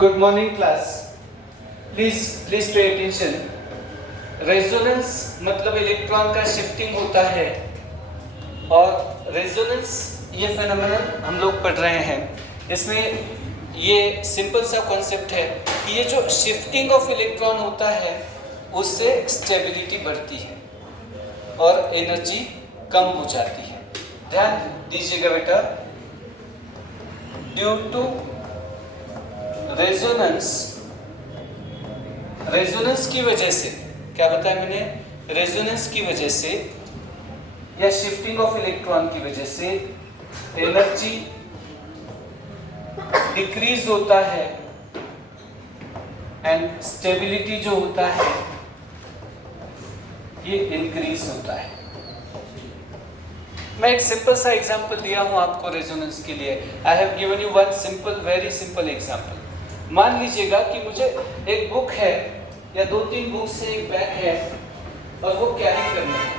Good morning class. Please pay attention. Resonance मतलब electron का shifting होता है और रेजोनेंस ये फेनोमेनन हम लोग पढ़ रहे हैं. इसमें ये सिंपल सा कॉन्सेप्ट है कि ये जो शिफ्टिंग ऑफ इलेक्ट्रॉन होता है उससे स्टेबिलिटी बढ़ती है और एनर्जी कम हो जाती है. ध्यान दीजिएगा बेटा. ड्यू टू रेजोनेंस की वजह से, क्या बताया मैंने, रेजोनेंस की वजह से या शिफ्टिंग ऑफ इलेक्ट्रॉन की वजह से एनर्जी डिक्रीज होता है एंड स्टेबिलिटी जो होता है ये इंक्रीज होता है. मैं एक सिंपल सा एग्जांपल दिया हूं आपको रेजोनेंस के लिए. I have given you one simple, very simple example. मान लीजिएगा कि मुझे एक बुक है या 2-3 बुक्स से एक बैग है और वो कैरी करना है.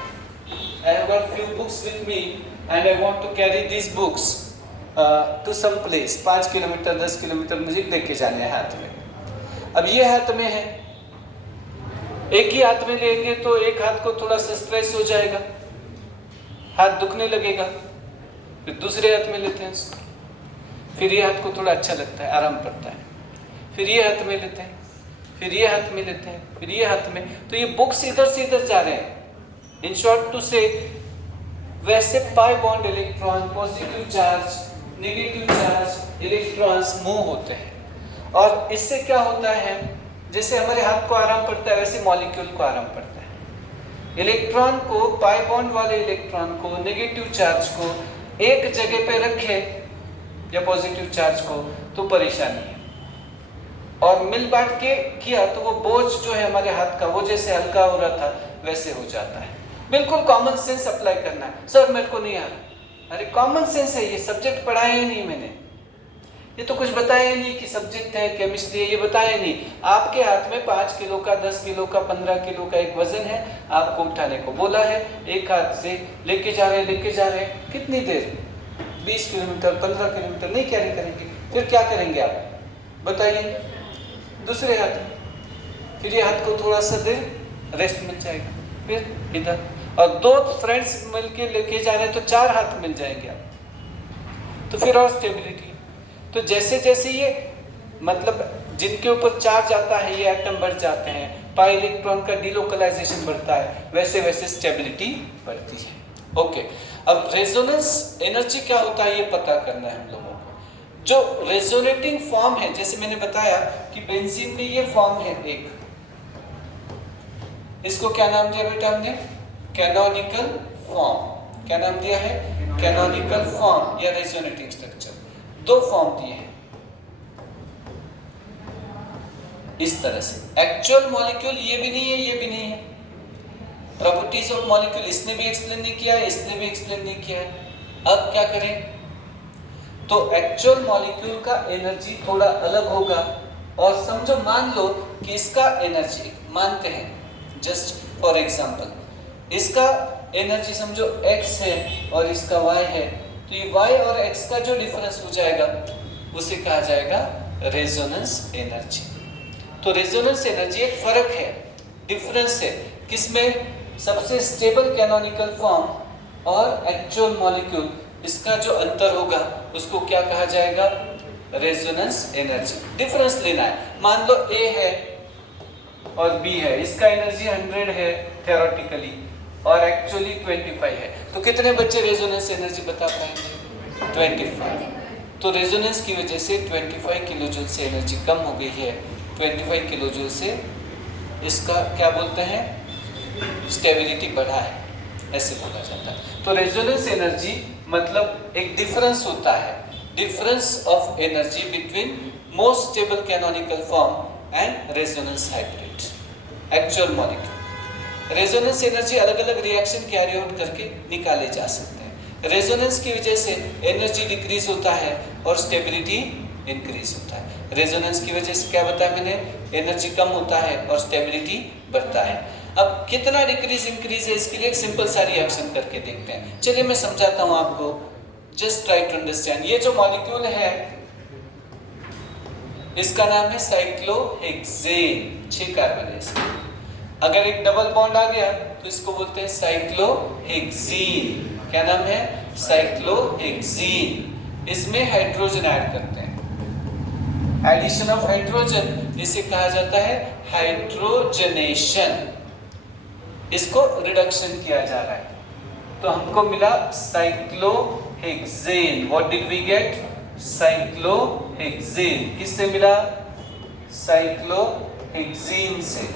I have got few books with me and I want to carry these books to some place. 5 kilometre 10 kilometre मुझे लेके जाने हैं हाथ में. अब ये हाथ में है, एक ही हाथ में लेंगे तो एक हाथ को थोड़ा सा स्ट्रेस हो जाएगा, हाथ दुखने लगेगा. फिर दूसरे हाथ में लेते हैं उसको, फिर ये हाथ को थोड़ा अच्छा लगता है, आराम पड़ता है. फिर ये हाथ में लेते हैं, फिर ये हाथ में लेते हैं, फिर ये हाथ में. तो ये बुक्स इधर से इधर जा रहे हैं. इन शॉर्ट टू से, वैसे pi bond electron, positive charge, negative charge electrons move होते हैं. और इससे क्या होता है, जैसे हमारे हाथ को आराम पड़ता है वैसे मॉलिक्यूल को आराम पड़ता है. इलेक्ट्रॉन को, पाई बॉन्ड वाले इलेक्ट्रॉन को, नेगेटिव चार्ज को एक जगह पे रखे या पॉजिटिव चार्ज को तो परेशानी है. और मिल बांट के किया तो वो बोझ जो है हमारे हाथ का, वो जैसे हल्का हो रहा था वैसे हो जाता है. बिल्कुल कॉमन सेंस अप्लाई करना है. सर मेरे को नहीं आ रहा. अरे कॉमन सेंस है, ये सब्जेक्ट पढ़ाया ही नहीं मैंने, ये तो कुछ बताया ही नहीं कि सब्जेक्ट है केमिस्ट्री है, ये बताया नहीं. आपके हाथ में 5 किलो का, 10 किलो का, 15 किलो का एक वजन है, आपको उठाने को बोला है, एक हाथ से लेके जा रहे हैं. कितनी देर? 20 किलोमीटर 15 किलोमीटर नहीं कैरी करेंगे. फिर क्या करेंगे आप बताइए? दूसरे हाथ में, फिर ये हाथ को थोड़ा सा देर रेस्ट मिल जाएगा, फिर इधर. और 2 फ्रेंड्स मिलके लेके जा रहे हैं तो 4 हाथ मिल जाएंगे आप, तो फिर और स्टेबिलिटी. तो जैसे जैसे ये मतलब जिनके ऊपर चार्ज आता है ये एटम बढ़ जाते हैं, पाई इलेक्ट्रॉन का डिलोकलाइजेशन बढ़ता है, वैसे वैसे स्टेबिलिटी बढ़ती है. ओके. अब रेजोनेंस एनर्जी क्या होता है ये पता करना है हम लोगों को. जो रेजोनेटिंग फॉर्म है, जैसे मैंने बताया कि बेंजीन में ये फॉर्म है एक, इसको क्या नाम दिया बेटा हमने? Canonical form. क्या नाम दिया है? कैनोनिकल फॉर्म या रेजोनेटिंग स्ट्रक्चर. 2 फॉर्म दिए हैं इस तरह से. एक्चुअल मॉलिक्यूल ये भी नहीं है, ये भी नहीं है. प्रॉपर्टीज ऑफ मॉलिक्यूल इसने भी एक्सप्लेन नहीं किया है, इसने भी एक्सप्लेन नहीं किया है. अब क्या करें? तो एक्चुअल मॉलिक्यूल का एनर्जी थोड़ा अलग होगा. और समझो, मान लो कि इसका एनर्जी, मानते हैं जस्ट फॉर एग्जांपल, इसका एनर्जी समझो x है और इसका y है, तो ये y और x का जो डिफरेंस हो जाएगा उसे कहा जाएगा रेजोनेंस एनर्जी. तो रेजोनेंस एनर्जी एक फर्क है, डिफरेंस है. किसमें? सबसे स्टेबल कैनोनिकल फॉर्म और एक्चुअल मॉलिक्यूल, इसका जो अंतर होगा उसको क्या कहा जाएगा? Resonance energy. डिफरेंस लेना है. मान लो A है और B है, इसका एनर्जी 100 है थ्योरेटिकली और एक्चुअली 25 है, तो कितने बच्चे रेजोनेंस एनर्जी बता पाएंगे? 25. तो रेजोनेंस की वजह से 25 किलो जूल से एनर्जी कम हो गई है. 25 किलो जूल से इसका क्या बोलते हैं? स्टेबिलिटी बढ़ा है, ऐसे बोला जाता है. तो रेजोनेंस एनर्जी मतलब एक डिफरेंस होता है, difference of energy between most stable canonical form and resonance hybrid actual molecule. Resonance energy अलग अलग रिएक्शन कैरी आउट करके निकाले जा सकते हैं. रेजोनेंस की वजह से एनर्जी डिक्रीज होता है और स्टेबिलिटी इंक्रीज होता है. रेजोनेंस की वजह से क्या बताया मैंने? एनर्जी कम होता है और स्टेबिलिटी बढ़ता है. अब कितना डिक्रीज इंक्रीज है इसके लिए एक सिंपल सा रिएक्शन करके देखते हैं. चलिए मैं समझाता हूं आपको. Just try to understand. ये जो मॉलिक्यूल है इसका नाम है साइक्लोहेक्सेन, 6 कार्बन है इसमें। अगर एक डबल बॉन्ड आ गया तो इसको बोलते हैं साइक्लोहेक्सीन। क्या नाम है? साइक्लोहेक्सीन। इसमें हाइड्रोजन ऐड करते हैं, एडिशन ऑफ हाइड्रोजन, इसे कहा जाता है हाइड्रोजनेशन। इसको रिडक्शन किया जा रहा है, तो हमको मिला cyclohexane. What did we get? Cyclohexane. किससे मिला? साइक्लोहेक्सीन से।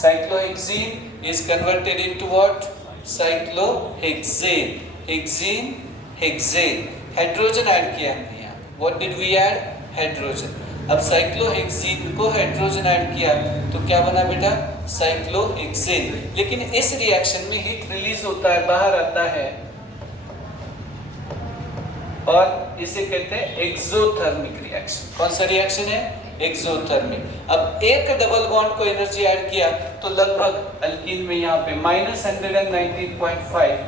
Cyclohexene is converted into what? Cyclohexane. Hexene, hexane, hydrogen add किया हमने यहाँ। What did we add? Hydrogen. अब साइक्लोहेक्सीन को हाइड्रोजन ऐड किया तो क्या बना बेटा? साइक्लोहेक्सेन। लेकिन इस रिएक्शन में हीट रिलीज होता है, बाहर आता है, और इसे कहते हैं एक्सोथर्मिक रिएक्शन। कौन सा रिएक्शन है? एक्सोथर्मिक। अब एक डबल बॉन्ड को एनर्जी ऐड किया तो लगभग अल्कीन में यहाँ पे -119.5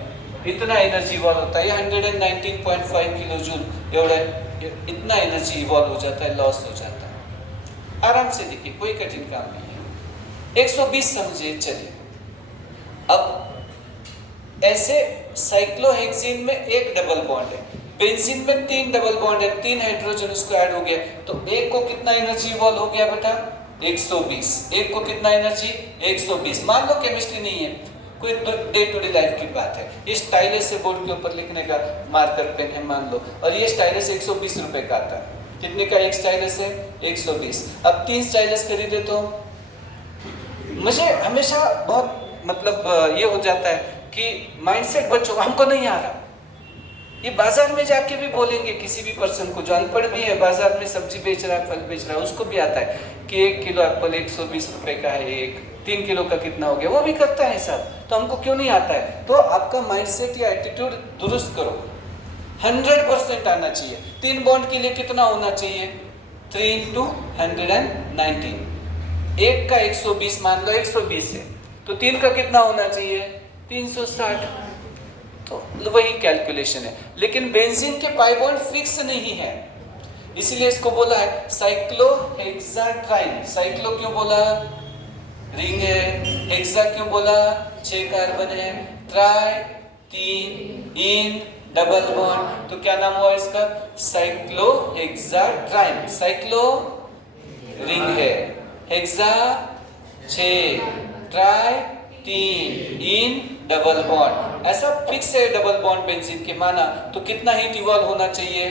इतना एनर्जी इवॉल्व होता है। 119.5 किलो जूल एवढा इतना एनर्जी इवॉल्व हो जाता है, लॉस हो जाता है। आराम से देखिए, कोई कठिन काम नहीं है। 120 समझिए। चलिए, अब ऐसे साइक्लोहेक्सीन में एक डबल बॉन्ड है, बेंजीन में 3 डबल बॉन्ड है, 3 हाइड्रोजन उसको ऐड हो गया, तो एक को कितना एनर्जी इवॉल्व हो गया बेटा? 120। एक को कितना एनर्जी? 120। मान लो केमिस्ट्री नहीं है, कोई डे टू डे लाइफ की बात है। ये स्टाइलस से बोर्ड के ऊपर लिखने का मार्कर पेन है मान लो, और ये स्टाइलस 120 रुपए का आता है। कितने का एक स्टाइलस है? 120। अब 3 स्टाइलस खरीदे तो मुझे हमेशा बहुत मतलब ये हो जाता है कि माइंडसेट बच्चों हमको नहीं आ रहा। ये बाजार में जाके भी बोलेंगे किसी भी पर्सन को जो अनपढ़ भी है, बाजार में सब्जी बेच रहा है, फल बेच रहा है, उसको भी आता है कि 1 किलो एप्पल 120 रुपए का है, एक 3 किलो का कितना हो गया, वो भी करता है हिसाब। तो हमको क्यों नहीं आता है? तो आपका माइंडसेट या एटीट्यूड दुरुस्त करो। 100% आना चाहिए। 3 बॉन्ड के लिए कितना होना चाहिए? 3 × 119। एक का 120 मान लो 120 है, तो 3 का कितना होना चाहिए? 360। तो वही कैलकुलेशन है। लेकिन बेंजीन के पाई बॉन्ड फिक्स नहीं है, इसीलिए इसको बोला है साइक्लोहेक्साट्राइन। साइक्लो क्यों बोला? रिंग है। हेक्सा क्यों बोला? 6 कार्बन है। ट्राई 3 इन डबल बॉन्ड, तो क्या नाम हुआ इसका? साइक्लोहेक्साट्राइन। साइक्लो रिंग है, hexa 6, try 3 in double bond. ऐसा फिक्स है डबल बॉन्ड बेंजीन के, माना तो कितना हीट इवॉल्व होना चाहिए?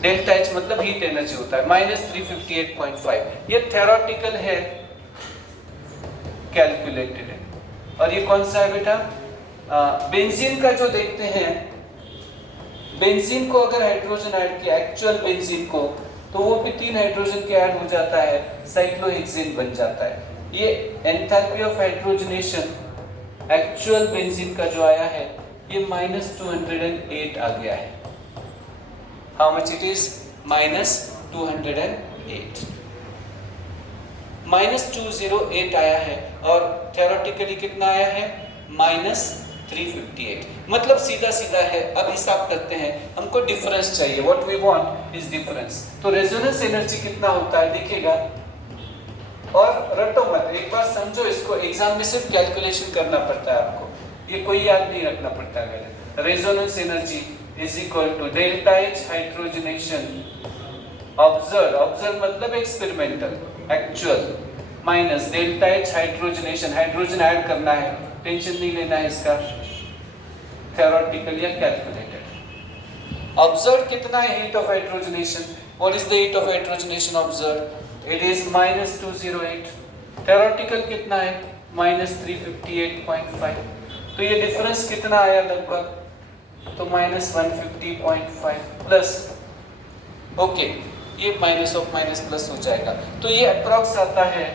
डेल्टा एच मतलब हीट एनर्जी होता है -358.5। ये थ्योरेटिकल है, कैलकुलेटेड है। और ये कौन सा है बेटा? बेंजीन का जो देखते हैं, बेंजीन को अगर हाइड्रोजन ऐड किया, एक्चुअल बेंजीन को, तो वो भी 3 हाइड्रोजन के ऐड हो जाता है, साइक्लोहेक्सेन बन जाता है। ये enthalpy of hydrogenation actual benzene का जो आया है ये -208 आ गया है। How much it is? -208। -208 आया है, और थ्योरेटिकली कितना आया है? -358। मतलब सीधा सीधा है। अब हिसाब करते हैं, हमको डिफरेंस चाहिए। What we want is difference. तो रेजोनेंस एनर्जी कितना होता है देखिएगा, और रटो मत, एक बार समझो इसको। एग्जाम में सिर्फ कैलकुलेशन करना पड़ता है आपको, ये कोई याद नहीं रखना पड़ता है। Resonance energy is equal to delta H hydrogenation observe, observe मतलब experimental actual, minus delta H hydrogenation, hydrogen add करना है, टेंशन नहीं लेना है इसका, थ्योरेटिकल या कैलकुलेटेड। ऑब्जर्व कितना है heat of hydrogenation? What is the heat of hydrogenation observe? It is -208। Theoretical कितना है? -358.5। तो ये डिफरेंस कितना आया लगभग? तो -150.5 प्लस, ओके, ये माइनस ऑफ माइनस प्लस हो जाएगा, तो ये अप्रॉक्स आता है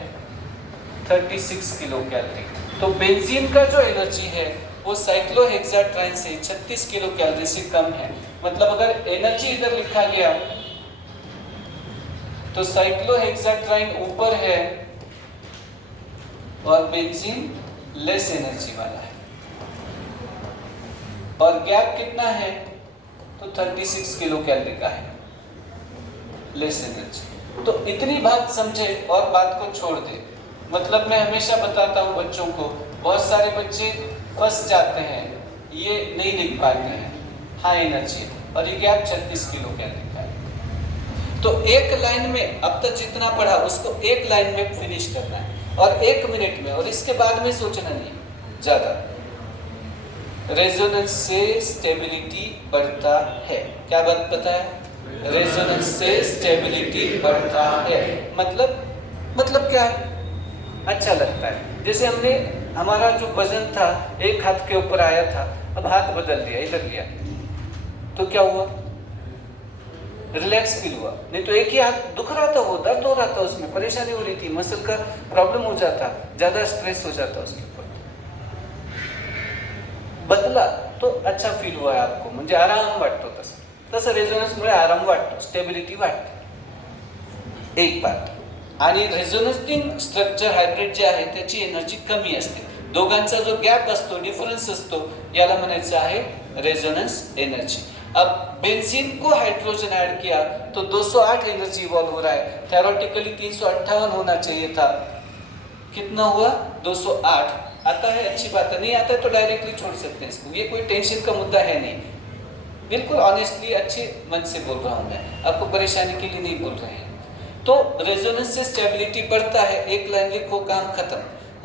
36 किलो कैलोरी। तो बेंजीन का जो एनर्जी है वो साइक्लोहेक्साट्राइन से 36 किलो कैलोरी से कम है। मतलब अगर एनर्जी इधर लिखा गया तो साइक्लोहेक्साट्राइन ऊपर है और बेंजीन लेस एनर्जी वाला है, और गैप कितना है? तो 36 किलो कैलोरी का है। Less energy. तो इतनी बात समझे और बात को छोड़ दे। मतलब मैं हमेशा बताता हूँ बच्चों को, बहुत सारे बच्चे फंस जाते हैं, ये नहीं लिख पाते हैं हाई एनर्जी, और ये गैप 36 किलो क्या लिखा है। तो एक लाइन में अब तक जितना पढ़ा उसको एक लाइन में फिनिश करना है और 1 मिनट में, और इसके बाद में सोचना नहीं ज़्यादा। रेजोनेंस से स्टेबिलिटी बढ़ता है, क्या बात पता है? रेजोनेंस से स्टेबिलिटी बढ़ता है मतलब क्या है? अच्छा लगता है। जैसे हमने हमारा जो वजन था एक हाथ के ऊपर आया था, अब हाथ बदल दिया, इधर लिया, तो क्या हुआ? रिलैक्स फील हुआ। नहीं तो एक ही हाथ दुख रहा था, वो दर्द हो रहा था, उसमें परेशानी हो रही थी, मसल का प्रॉब्लम हो जाता, ज्यादा स्ट्रेस हो जाता उसके ऊपर। बदला तो अच्छा फील हुआ है आपको, म्हणजे आराम वाटतो। तसं रेझोनन्समुळे आराम वाटतो, स्टेबिलिटी वाटते, एक बात। आणि रेझोनन्सिंग स्ट्रक्चर हायब्रिड जे आहे त्याची एनर्जी कमी असते, दोघांचा जो गॅप असतो, डिफरन्स असतो, याला म्हणायचं आहे रेजोनेंस एनर्जी। अब बेंजीन को हाइड्रोजन ऐड किया तो 208 एनर्जी इवॉल्व हो रहा है, थ्योरेटिकली 358 होना चाहिए था, कितना हुआ? 208। आता है, अच्छी बात है, नहीं आता है तो डायरेक्टली छोड़ सकते हैं इसको, ये कोई टेंशन का मुद्दा है नहीं, बिल्कुल ऑनेस्टली अच्छे मन से बोल रहा हूँ मैं, आपको परेशानी के लिए नहीं बोल रहे हैं। तो रेजोनेंस से स्टेबिलिटी बढ़ता है, एक लाइन लिखो, काम खत्म।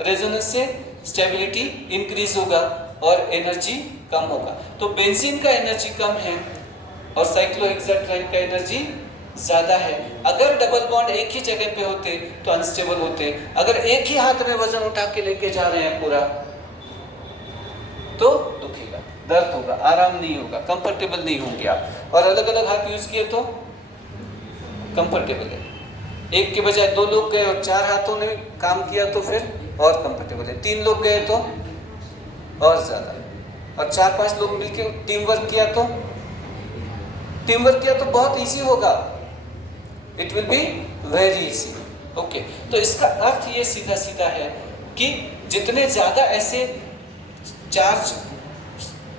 रेजोनेंस से स्टेबिलिटी इंक्रीज होगा और एनर्जी कम होगा। तो बेंजीन का एनर्जी कम है और साइक्लोहेक्साट्रिन का एनर्जी ज्यादा है। अगर डबल बॉन्ड एक ही जगह पे होते तो अनस्टेबल होते, अगर एक ही हाथ में वजन उठा के लेके जा रहे हैं पूरा, तो दुखेगा, दर्द होगा, आराम नहीं होगा, कंफर्टेबल नहीं होंगे आप। और अलग अलग हाथ यूज किए तो कंफर्टेबल है। एक के बजाय 2 लोग गए और 4 हाथों ने काम किया तो फिर और कंफर्टेबल है, 3 लोग गए तो और ज्यादा, और 4-5 लोग मिलकर टीम वर्क किया तो बहुत इजी होगा, it will be very easy. Okay, तो इसका अर्थ ये सीधा सीधा है कि जितने ज्यादा ऐसे चार्ज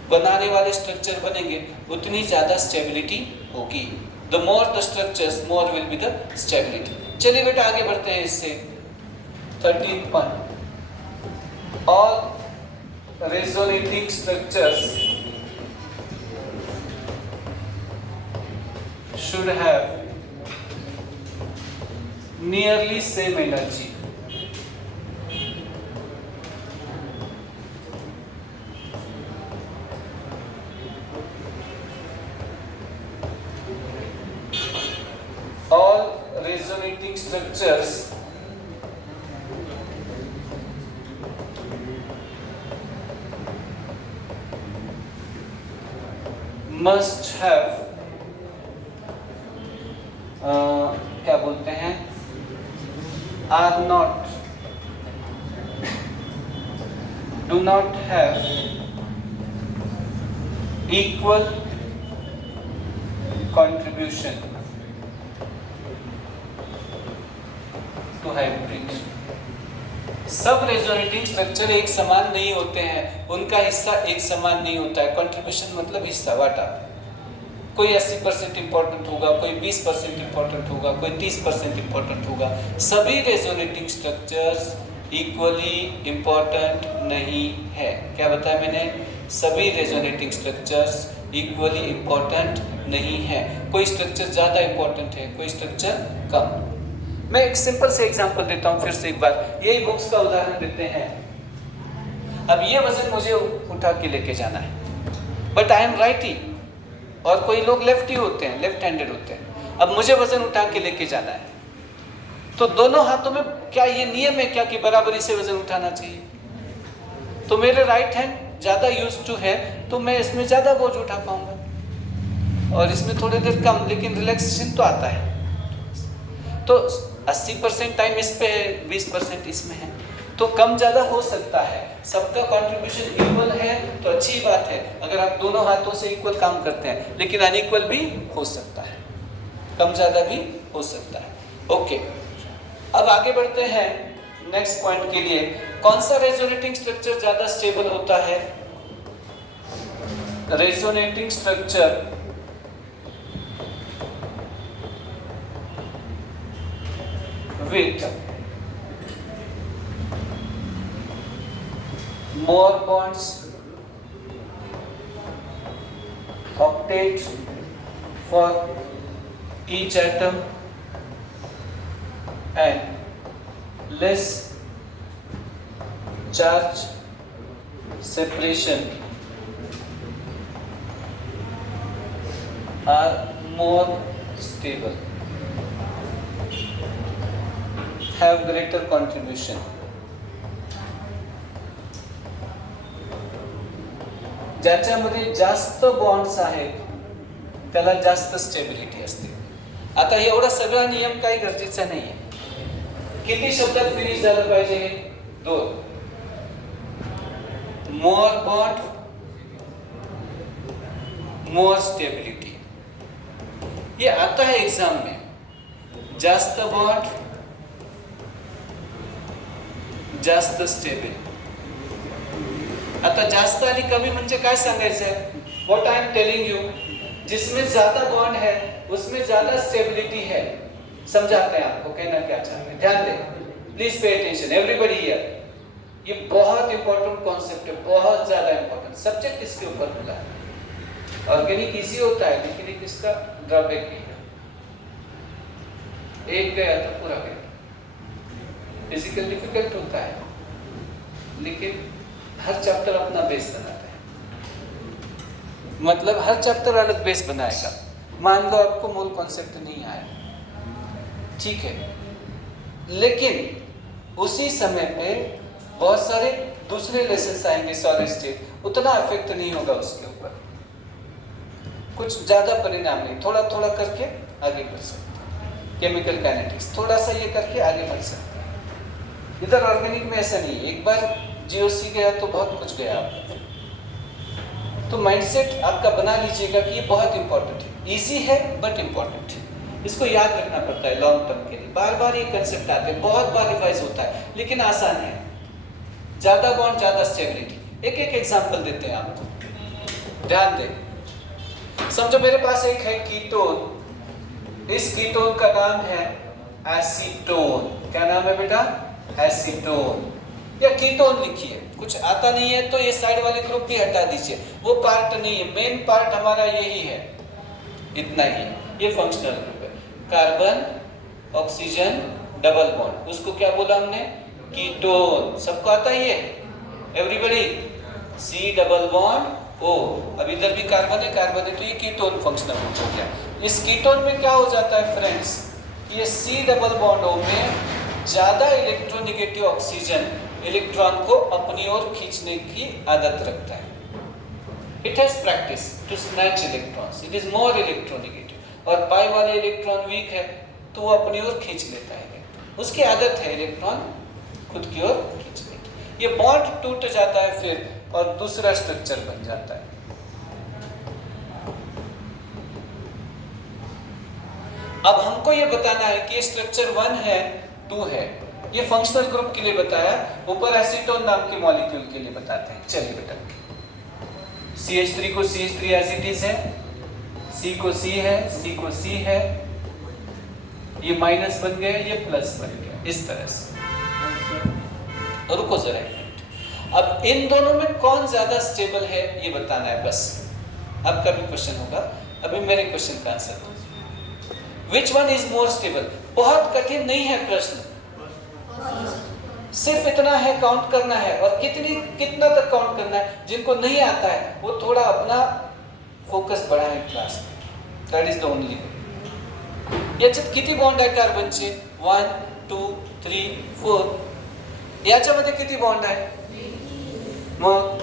बनाने वाले स्ट्रक्चर बनेंगे उतनी ज्यादा स्टेबिलिटी होगी। The more the structures more will be the stability. चलिए बेटा आगे बढ़ते हैं इससे। 13 point, all resonating structures should have nearly same energy. All resonating structures must have क्या बोलते हैं, are not, do not have equal contribution to hybrid. सब रेजोनेटिंग स्ट्रक्चर एक समान नहीं होते हैं, उनका हिस्सा एक समान नहीं होता है। कंट्रीब्यूशन मतलब हिस्सा, वाटा। कोई 80% इंपॉर्टेंट होगा, कोई 20% इंपॉर्टेंट होगा, कोई 30% इंपॉर्टेंट होगा। सभी रेजोनेटिंग स्ट्रक्चर्स इक्वली इंपॉर्टेंट नहीं है। क्या बताया मैंने? सभी रेजोनेटिंग स्ट्रक्चर्स इक्वली इंपॉर्टेंट नहीं है, कोई स्ट्रक्चर ज़्यादा इंपॉर्टेंट है, कोई स्ट्रक्चर कम। मैं एक सिंपल से एग्जांपल देता हूँ फिर से एक बार, यही बुक्स का उदाहरण देते हैं। अब ये वजन मुझे उठा के लेके जाना है, बट आई एम राइटी और कोई लोग लेफ्टी होते हैं, लेफ्ट हैंडेड होते हैं। अब मुझे वजन उठा के लेके जाना है, तो दोनों हाथों में क्या ये नियम है क्या कि बराबरी से वजन उठाना चाहिए? तो मेरे राइट हैंड ज़्यादा यूज टू है तो मैं इसमें ज़्यादा बोझ उठा पाऊंगा और इसमें थोड़ी देर कम, लेकिन रिलैक्सेशन तो आता है। तो 80% टाइम इस पे है, 20% इसमें है, तो कम ज़्यादा हो सकता है। सबका कंट्रीब्यूशन इक्वल है तो अच्छी बात है, अगर आप दोनों हाथों से इक्वल काम करते हैं, लेकिन अनइक्वल भी हो सकता है, कम ज़्यादा भी हो सकता है। ओके, अब आगे बढ़ते हैं नेक्स्ट पॉइंट के लिए। कौन सा रेजोनेटिंग स्ट्रक्चर ज़्यादा स्टेबल होता है? Resonating structure with more bonds, octet for each atom, and less charge separation are more stable, have greater contribution. ज्याच्यामध्ये जास्त बॉन्ड्स आहेत त्याला जास्त स्टेबिलिटी असते. आता एवढा सगळा नियम काही गरजेचा नाहीये. किती शब्दात फिनिश झालं पाहिजे? 2. मोर बॉन्ड, मोर स्टेबिलिटी. ये आता है एग्जाम में. जास्त बॉन्ड, जास्त स्टेबल. आता जास्त आणि कमी म्हणजे काय सांगायचं है? What I am telling you, जिसमें ज्यादा बॉन्ड है उसमें ज्यादा स्टेबिलिटी है. समझाते हैं आपको कहना क्या चाहते हैं. ध्यान दें, please pay attention everybody here. ये बहुत इंपॉर्टेंट कॉन्सेप्ट है, बहुत ज्यादा इंपॉर्टेंट सब्जेक्ट इसके ऊपर मिला है. ऑर्गेनिक इजी होता है लेकिन एक इसका ड्रॉबैक भी है. एक गया तो पूरा गया. फिजिकल डिफिकल्ट होता है लेकिन हर चैप्टर अपना बेस बनाता है. मतलब हर चैप्टर अलग बेस बनाएगा. मान लो आपको मूल कॉन्सेप्ट नहीं आया, ठीक है, लेकिन उसी समय पे बहुत सारे दूसरे लेसन्स आएंगे सॉलिड स्टेट, उतना इफेक्ट नहीं होगा उसके ऊपर, कुछ ज्यादा परिणाम नहीं. थोड़ा थोड़ा करके आगे बढ़ सकते हैं. केमिकल काइनेटिक्स थोड़ा सा ये करके आगे बढ़ सकते हैं. इधर ऑर्गेनिक में ऐसा नहीं है. एक बार जीओसी गया तो बहुत कुछ गया आपका. तो माइंडसेट आपका बना लीजिएगा कि ये बहुत इंपॉर्टेंट है. इजी है बट इंपॉर्टेंट है. इसको याद रखना पड़ता है लॉन्ग टर्म के लिए. बार बार ये कंसेप्ट आते हैं, बहुत बार रिवाइज होता है लेकिन आसान है. ज्यादा बॉन्ड, ज्यादा स्टेबिलिटी. एक एक एग्जांपल देते हैं आपको, ध्यान दें. समझो मेरे पास एक है कीटोन. इस कीटोन का नाम है एसीटोन. क्या नाम है बेटा? एसीटोन या कीटोन लिखिए. कुछ आता नहीं है तो ये साइड वाले ग्रुप भी हटा दीजिए, वो पार्ट नहीं है. मेन पार्ट हमारा यही है, इतना ही. ये फंक्शनल ग्रुप है. कार्बन, ऑक्सीजन, डबल बॉन्ड, उसको क्या बोला हमने? कीटोन. सबको आता ही है everybody? C double bond O. अब इधर भी कार्बन है, कार्बन है, तो ये कीटोन फंक्शनल ग्रुप हो गया. इस कीटोन में क्या हो जाता है फ्रेंड्स? ये सी डबल बॉन्ड ओ में ज्यादा इलेक्ट्रोनेगेटिव ऑक्सीजन इलेक्ट्रॉन को अपनी ओर खींचने की आदत रखता है. It has practice to snatch electrons. It is more electronegative. और पाई वाले इलेक्ट्रॉन वीक है तो वो अपनी ओर खींच लेता है. उसकी आदत है इलेक्ट्रॉन खुद की ओर खींचने की. ये बॉन्ड टूट जाता है फिर और दूसरा स्ट्रक्चर बन जाता है. अब हमको ये बताना है कि स्ट्रक्चर 1 है, 2 है. ये फंक्शनल ग्रुप के लिए बताया, ऊपर एसीटोन नाम के मॉलिक्यूल के लिए बताते हैं. चलिए बेटा, CH3 को CH3 एज इट इज है, C को C है, C को C है, ये माइनस बन गया, ये प्लस बन गया, इस तरह से. रुको जरा. अब इन दोनों में कौन ज्यादा स्टेबल है ये बताना है बस. आपका भी क्वेश्चन होगा, अभी मेरे क्वेश्चन का आंसर दो. Which one is more stable? बहुत कठिन नहीं है प्रश्न, सिर्फ इतना है काउंट करना है. और कितना तक काउंट करना है. जिनको नहीं आता है वो थोड़ा अपना फोकस बढ़ाएं क्लास में. That is the only. याच्यात किती बॉन्ड आहे कार्बनचे? 1 2 3 4. याच्यामध्ये किती बॉन्ड आहे? मग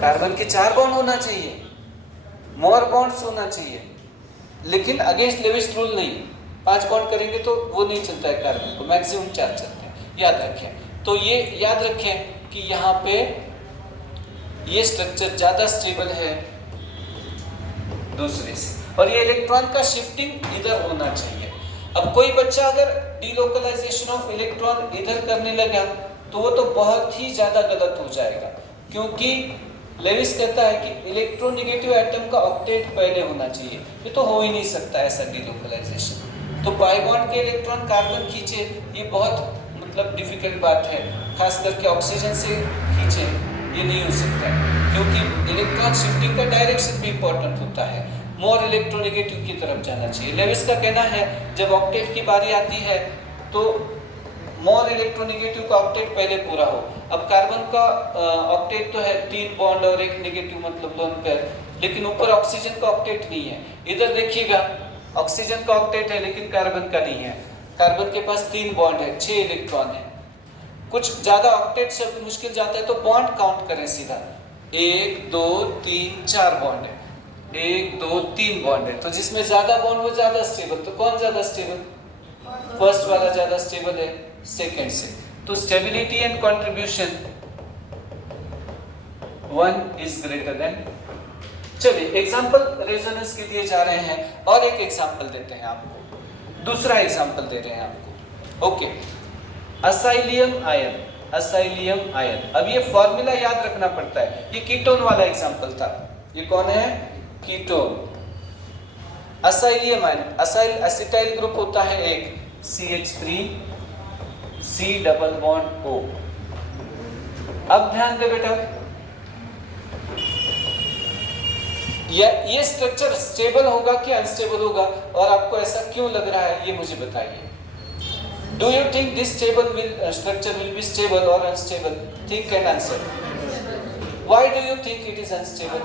कार्बन के 4 बॉन्ड होना चाहिए, मोर बॉन्ड्स होना चाहिए. लेकिन अगेंस्ट लेविस रूल नहीं. 5 बॉन्ड करेंगे तो वो नहीं चलता है कार्बन को, मैक्सिमम 4 चलते हैं. याद रखें. तो ये याद रखें कि यहाँ पे ये स्ट्रक्चर ज्यादा स्टेबल है दूसरे से, और ये इलेक्ट्रॉन का शिफ्टिंग इधर होना चाहिए. अब कोई बच्चा अगर डीलोकलाइजेशन ऑफ इलेक्ट्रॉन इधर करने लगा तो वो तो बहुत ही ज्यादा गलत हो जाएगा, क्योंकि लेविस कहता है कि इलेक्ट्रोनेगेटिव एटम का ऑक्टेट पहले होना चाहिए. ये तो हो ही नहीं सकता ऐसा डीलोकलाइजेशन. तो पाई बॉन्ड के इलेक्ट्रॉन कार्बन खींचे, ये बहुत मतलब डिफिकल्ट बात है, खास करके ऑक्सीजन से खींचे, ये नहीं हो सकता है, क्योंकि इलेक्ट्रॉन शिफ्टिंग का डायरेक्शन भी इंपॉर्टेंट होता है, मोर इलेक्ट्रोनेगेटिव की तरफ जाना चाहिए। लेविस का कहना है जब ऑक्टेट की बारी आती है तो मोर इलेक्ट्रोनेगेटिव का ऑक्टेट पहले पूरा हो। अब कार्बन का ऑक्टेट तो है 3 बॉन्ड और 1 नेगेटिव मतलब लोन पेयर, लेकिन ऊपर ऑक्सीजन का ऑक्टेट नहीं है। इधर देखिएगा ऑक्सीजन का ऑक्टेट है लेकिन कार्बन का नहीं है। कार्बन के पास 3 बॉन्ड है, 6 इलेक्ट्रॉन है। कुछ ज्यादा ऑक्टेट शब्द मुश्किल जाता है तो बॉन्ड काउंट करें सीधा, 1 2 3 4 बॉन्ड है, 1 2 3 बॉन्ड है, तो जिसमें ज्यादा बॉन्ड वो ज्यादा स्टेबल। तो कौन ज्यादा स्टेबल? फर्स्ट वाला ज्यादा स्टेबल है सेकंड से। तो stability and contribution 1 is greater than. चलिए एग्जांपल रेजोनेंस के लिए जा रहे हैं और एक एग्जांपल देते हैं आपको, दूसरा एग्जांपल दे रहे हैं आपको। Okay, acylium ion, acylium ion. अब ये फॉर्मूला याद रखना पड़ता है, ये कीटोन वाला एग्जांपल था। ये कौन है? Ketone. Acylium ion, acyl acetyl group होता है एक, CH3 C double bond O। अब ध्यान दे बेटा, ये स्ट्रक्चर स्टेबल होगा कि अनस्टेबल होगा, और आपको ऐसा क्यों लग रहा है ये मुझे बताइए। Do you think this structure will be stable और unstable? Think and answer. Why do you think it is unstable?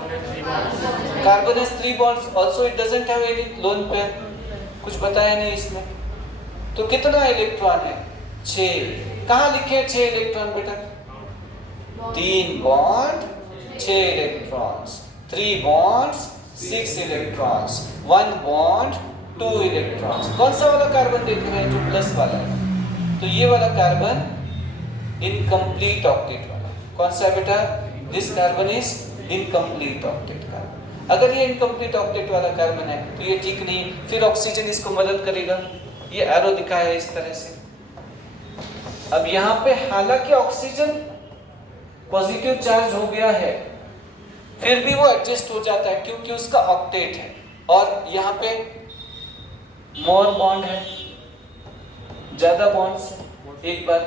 Carbon has 3 bonds, also it doesn't have any lone pair. कुछ बताया नहीं इसमें। तो कितना इलेक्ट्रॉन है? 6। कहाँ लिखे 6 इलेक्ट्रॉन बेटा? 3 bond 6 electrons, 3 bonds 6 electrons, 1 bond 2 electrons। कौन सा वाला कार्बन देख रहे हैं? जो प्लस वाला है। तो ये वाला कार्बन इनकम्प्लीट ऑक्टेट वाला। कौन सा बेटा? This carbon is incomplete octet carbon. अगर ये इनकम्प्लीट ऑक्टेट वाला कार्बन है तो ये ठीक नहीं, फिर ऑक्सीजन इसको मदद करेगा। ये एरो दिखा है इस तरह से। अब यहाँ पे हालांकि ऑक्सीजन पॉजिटिव चार्ज हो गया है, फिर भी वो एडजस्ट हो जाता है क्योंकि उसका ऑक्टेट है, और यहाँ पे मोर बॉन्ड है, ज्यादा बॉन्ड्स है, एक बात।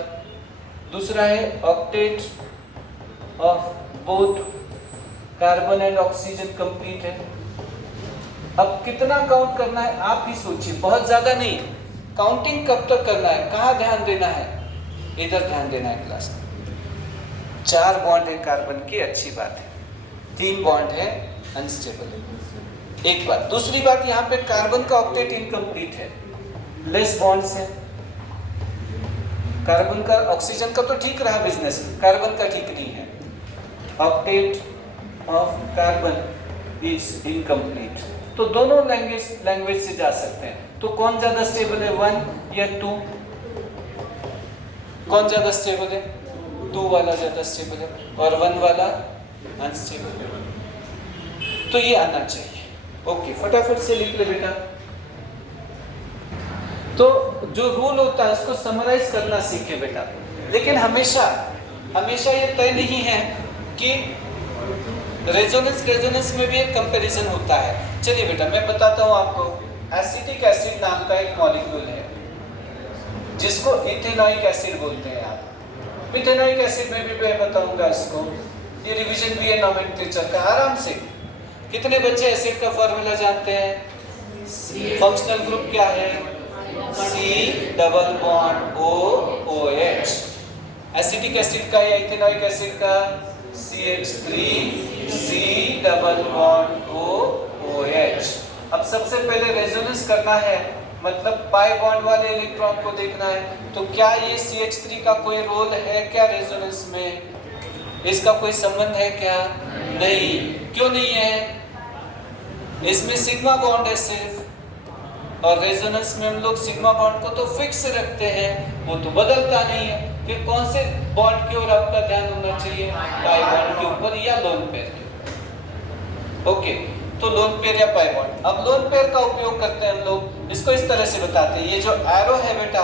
दूसरा है octet of both carbon and oxygen complete है। अब कितना काउंट करना है आप ही सोचिए, बहुत ज्यादा नहीं। काउंटिंग कब तक करना है, कहाँ ध्यान देना है? इधर ध्यान देना है क्लास में। 4 बॉन्ड है कार्बन की, अच्छी बात है। 3 बॉन्ड है, अनस्टेबल है, एक बात। दूसरी बात, यहाँ पे कार्बन का ऑक्टेट इनकम्प्लीट है, लेस बॉन्ड्स है। कार्बन का, ऑक्सीजन का तो ठीक रहा बिजनेस, कार्बन का ठीक नहीं है। Octet of carbon is incomplete. तो दोनों लैंग्वेज से जा सकते हैं। तो कौन ज्यादा स्टेबल है, 1 या 2? कौन ज्यादा स्टेबल है? 2 वाला ज्यादा स्टेबल है, और 1 वाला अनस्टेबल है। तो ये आना चाहिए। ओके, फटाफट से लिख ले बेटा। तो जो रूल होता है उसको समराइज करना सीखे बेटा। लेकिन हमेशा ये तय नहीं है कि रेजोनेंस में भी एक कंपैरिजन होता है। चलिए बेटा मैं बताता हूँ आपको। एसिटिक एसिड नाम का एक मॉलिक्यूल है जिसको इथेनॉइक एसिड बोलते हैं। आप इथेनॉइक एसिड में भी मैं बताऊंगा इसको। ये रिवीजन भी है नोमेनक्लेचर का, आराम से। कितने बच्चे एसिड का फॉर्मूला जानते हैं? फंक्शनल ग्रुप क्या है? C double bond O OH। Acetic acid का या इथेनॉइक एसिड का CH3 C double bond O OH। अब सबसे पहले रेजोनेंस करना है, मतलब पाई बॉन्ड वाले इलेक्ट्रॉन को देखना है। तो क्या ये CH3 का कोई रोल है क्या रेजोनेंस में? इसका कोई संबंध है क्या? नहीं। क्यों नहीं है? इसमें सिग्मा बॉन्ड है सिर्फ, और रेजोनेंस में हम लोग सिग्मा बॉन्ड को तो फिक्स रखते हैं, वो तो बदलता नहीं है। फिर कौन से बॉन्ड की ओर आपका ध्यान होना चाहिए? पाई बॉन्ड के ऊपर या लोन पेयर के ऊपर। ओके, तो लोन पेयर या पाई बॉन्ड। अब लोन पेयर का उपयोग करते हैं हम लोग, इसको इस तरह से बताते हैं। ये जो एरो है बेटा,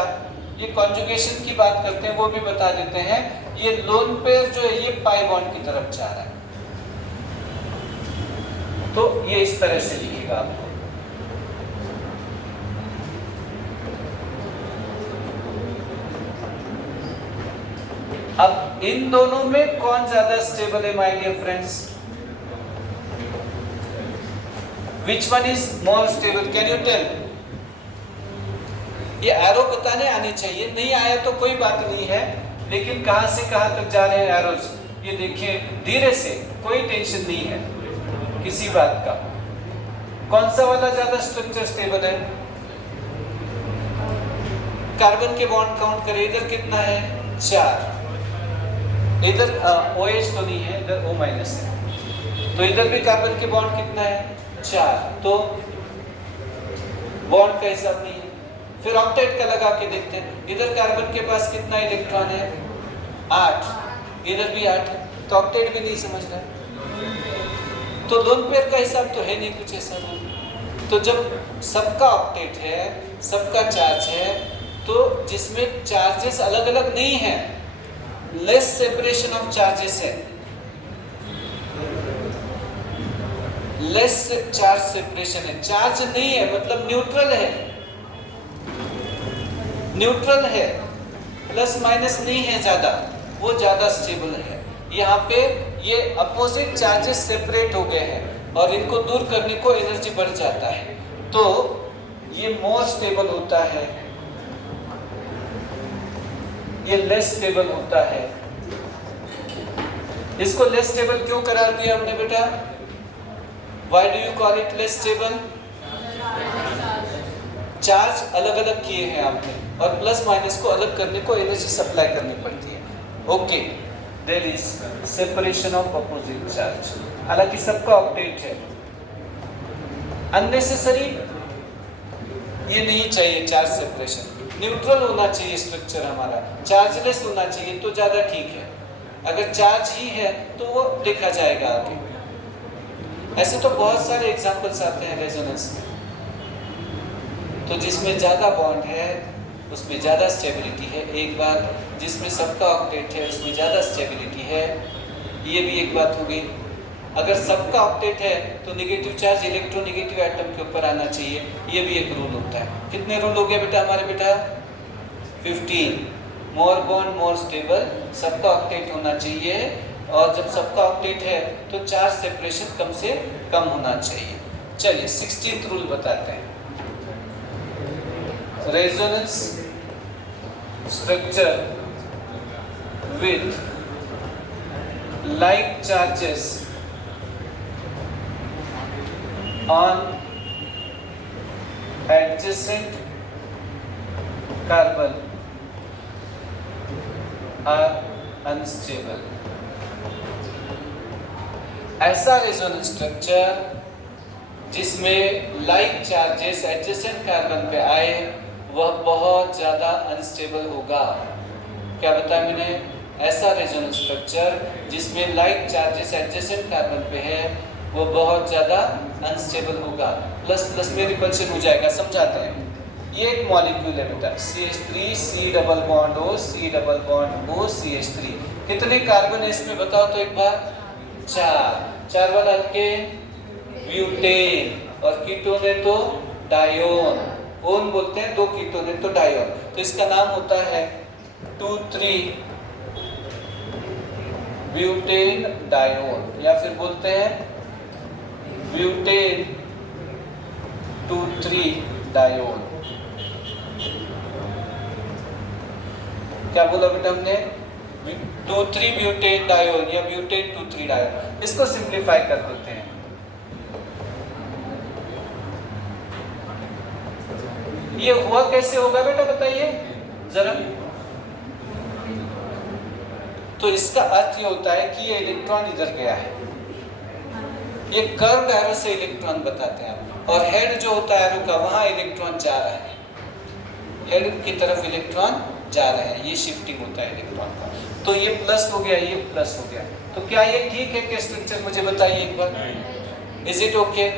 ये कॉन्जुगेशन की बात करते हैं, वो भी बता देते हैं। ये लोन पेयर जो है ये पाई बॉन्ड की तरफ जा रहा है, तो ये इस तरह से लिखेगा आपको। अब इन दोनों में कौन ज्यादा स्टेबल है my dear friends? Which one is more stable? Can you tell? ये एरो बताने आने चाहिए, नहीं आया तो कोई बात नहीं है, लेकिन कहां से कहां तक जा रहे हैं एरोज, ये देखिए धीरे से, कोई टेंशन नहीं है किसी बात का। कौन सा वाला ज्यादा स्ट्रक्चर स्टेबल है? कार्बन के बॉन्ड काउंट करें, इधर कितना है? 4, इधर OH तो नहीं है, इधर O- है, तो इधर भी कार्बन के बॉन्ड कितना है? 4, तो बॉन्ड का हिसाब नहीं है। फिर ऑक्टेट का लगा के देखते हैं, इधर कार्बन के पास कितना इलेक्ट्रॉन है? 8, इधर भी 8, तो ऑक्टेट भी नहीं समझ रहा, तो लोन पेयर का हिसाब तो है नहीं कुछ ऐसा। तो जब सबका ऑक्टेट है, सबका चार्ज है, तो जिसमें चार्जेस अलग अलग नहीं है, लेस सेपरेशन ऑफ चार्जेस है, लेस चार्ज सेपरेशन है, चार्ज नहीं है मतलब न्यूट्रल है, न्यूट्रल है, प्लस माइनस नहीं है ज्यादा, वो ज्यादा स्टेबल है। यहाँ पे ये अपोजिट चार्जेस सेपरेट हो गए हैं और इनको दूर करने को एनर्जी बढ़ जाता है, तो ये मोर स्टेबल होता है, ये लेस स्टेबल होता है। इसको लेस स्टेबल क्यों करार दिया हमने बेटा? Why do you call it less stable? Charge अलग अलग किए हैं आपने और प्लस माइनस को अलग करने को एनर्जी सप्लाई करनी पड़ती है। Okay, there is separation of opposite charge. हालांकि सबका ऑक्टेट है, अननेसेसरी ये नहीं चाहिए चार्ज सेपरेशन, न्यूट्रल होना चाहिए स्ट्रक्चर हमारा, चार्जलेस होना चाहिए तो ज़्यादा ठीक है। अगर चार्ज ही है तो वो देखा जाएगा आगे। ऐसे तो बहुत सारे एग्जाम्पल्स आते हैं रेजोनेंस में, तो जिसमें ज़्यादा बॉन्ड है उसमें ज़्यादा स्टेबिलिटी है, एक बात, जिसमें सबका ऑक्टेट है उसमें ज़्यादा स्टेबिलिटी है, ये भी एक बात हो गई। अगर सबका ऑक्टेट है तो नेगेटिव चार्ज इलेक्ट्रोनेगेटिव एटम के ऊपर आना चाहिए, ये भी एक रूल होता है। कितने रूल हो गए बेटा हमारे बेटा? 15। मोर बॉन्ड मोर स्टेबल, सबका ऑक्टेट होना चाहिए, और जब सबका ऑक्टेट है तो चार्ज सेपरेशन कम से कम होना चाहिए। चलिए 16th रूल बताते हैं। Resonance structure with like charges on adjacent carbon are unstable। ऐसा रेजोनेंस स्ट्रक्चर जिसमें लाइक चार्जेस एडजेसेंट कार्बन पे आए वह बहुत ज़्यादा अनस्टेबल होगा। क्या बताया मैंने? ऐसा रेजोनेंस स्ट्रक्चर जिसमें लाइक चार्जेस एडजेसेंट कार्बन पे है वो बहुत ज़्यादा अनस्टेबल होगा, प्लस प्लस में रिपल्शन हो जाएगा। समझाते हैं। ये एक मॉलिक्यूल है बेटा, CH3 C double bond O C double bond O CH3। कितने कार्बन है इसमें बताओ तो एक बार? 4 वाला अल्केन ब्यूटेन, और कीटोन है तो डायोन, ओन बोलते हैं, 2 कीटोन है तो डायोन, तो इसका नाम होता है 2,3 ब्यूटेन डायोन, या फिर बोलते हैं ब्यूटेन 2,3 डायोन। क्या बोला बेटा हमने? 2,3 ब्यूटेन डायोन या ब्यूटेन 2,3 डायोन। इसको सिंप्लीफाई कर देते हैं। ये हुआ कैसे होगा बेटा बताइए जरा। तो इसका अर्थ ये होता है कि ये इलेक्ट्रॉन इधर गया है, ये कर्व एरो से इलेक्ट्रॉन बताते हैं, और हेड जो होता है एरो का वहां इलेक्ट्रॉन जा रहा है, हेड की तरफ इलेक्ट्रॉन जा रहे हैं, ये शिफ्टिंग होता है इलेक्ट्रॉन का। तो ये प्लस हो गया, ये प्लस हो गया, तो क्या ये ठीक है कि स्ट्रक्चर? मुझे बताइए एक बार, इज इट ओके?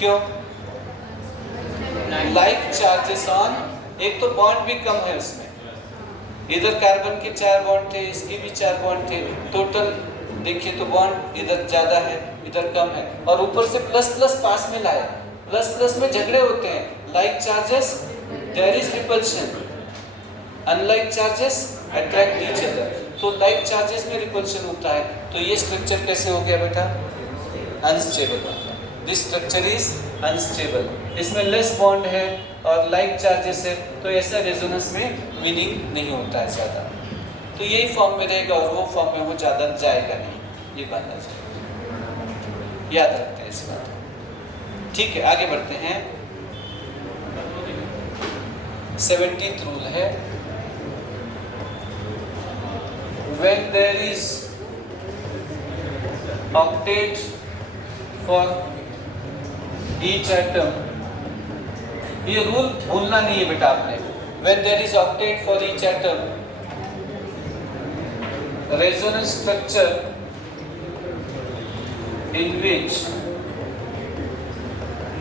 क्यों? लाइक चार्जेस ऑन, एक तो बॉन्ड भी कम है उसमें, इधर कार्बन के 4 बॉन्ड थे, इसके भी 4 बॉन्ड थे, टोटल देखिए तो बॉन्ड इधर ज्यादा है इधर कम है, और ऊपर से प्लस प्लस पास में लाए, प्लस प्लस में झगड़े होते हैं। Like charges there is repulsion, unlike charges attract each other. तो लाइक चार्जेस में रिपल्शन होता है, तो ये स्ट्रक्चर कैसे हो गया बेटा? Unstable. This structure is unstable. इसमें लेस बॉन्ड है और लाइक चार्जेस है, तो ऐसा रेजोनेंस में मीनिंग नहीं होता है ज़्यादा। तो यही फॉर्म में रहेगा और वो फॉर्म में वो ज़्यादा जाएगा नहीं, ये बात है, याद रखते हैं इस बात को। ठीक है, आगे बढ़ते हैं। 17th रूल है, when there is octet for each atom, ये रूल भूलना नहीं है बेटा आपने। when there is octet for each atom, resonance structure in which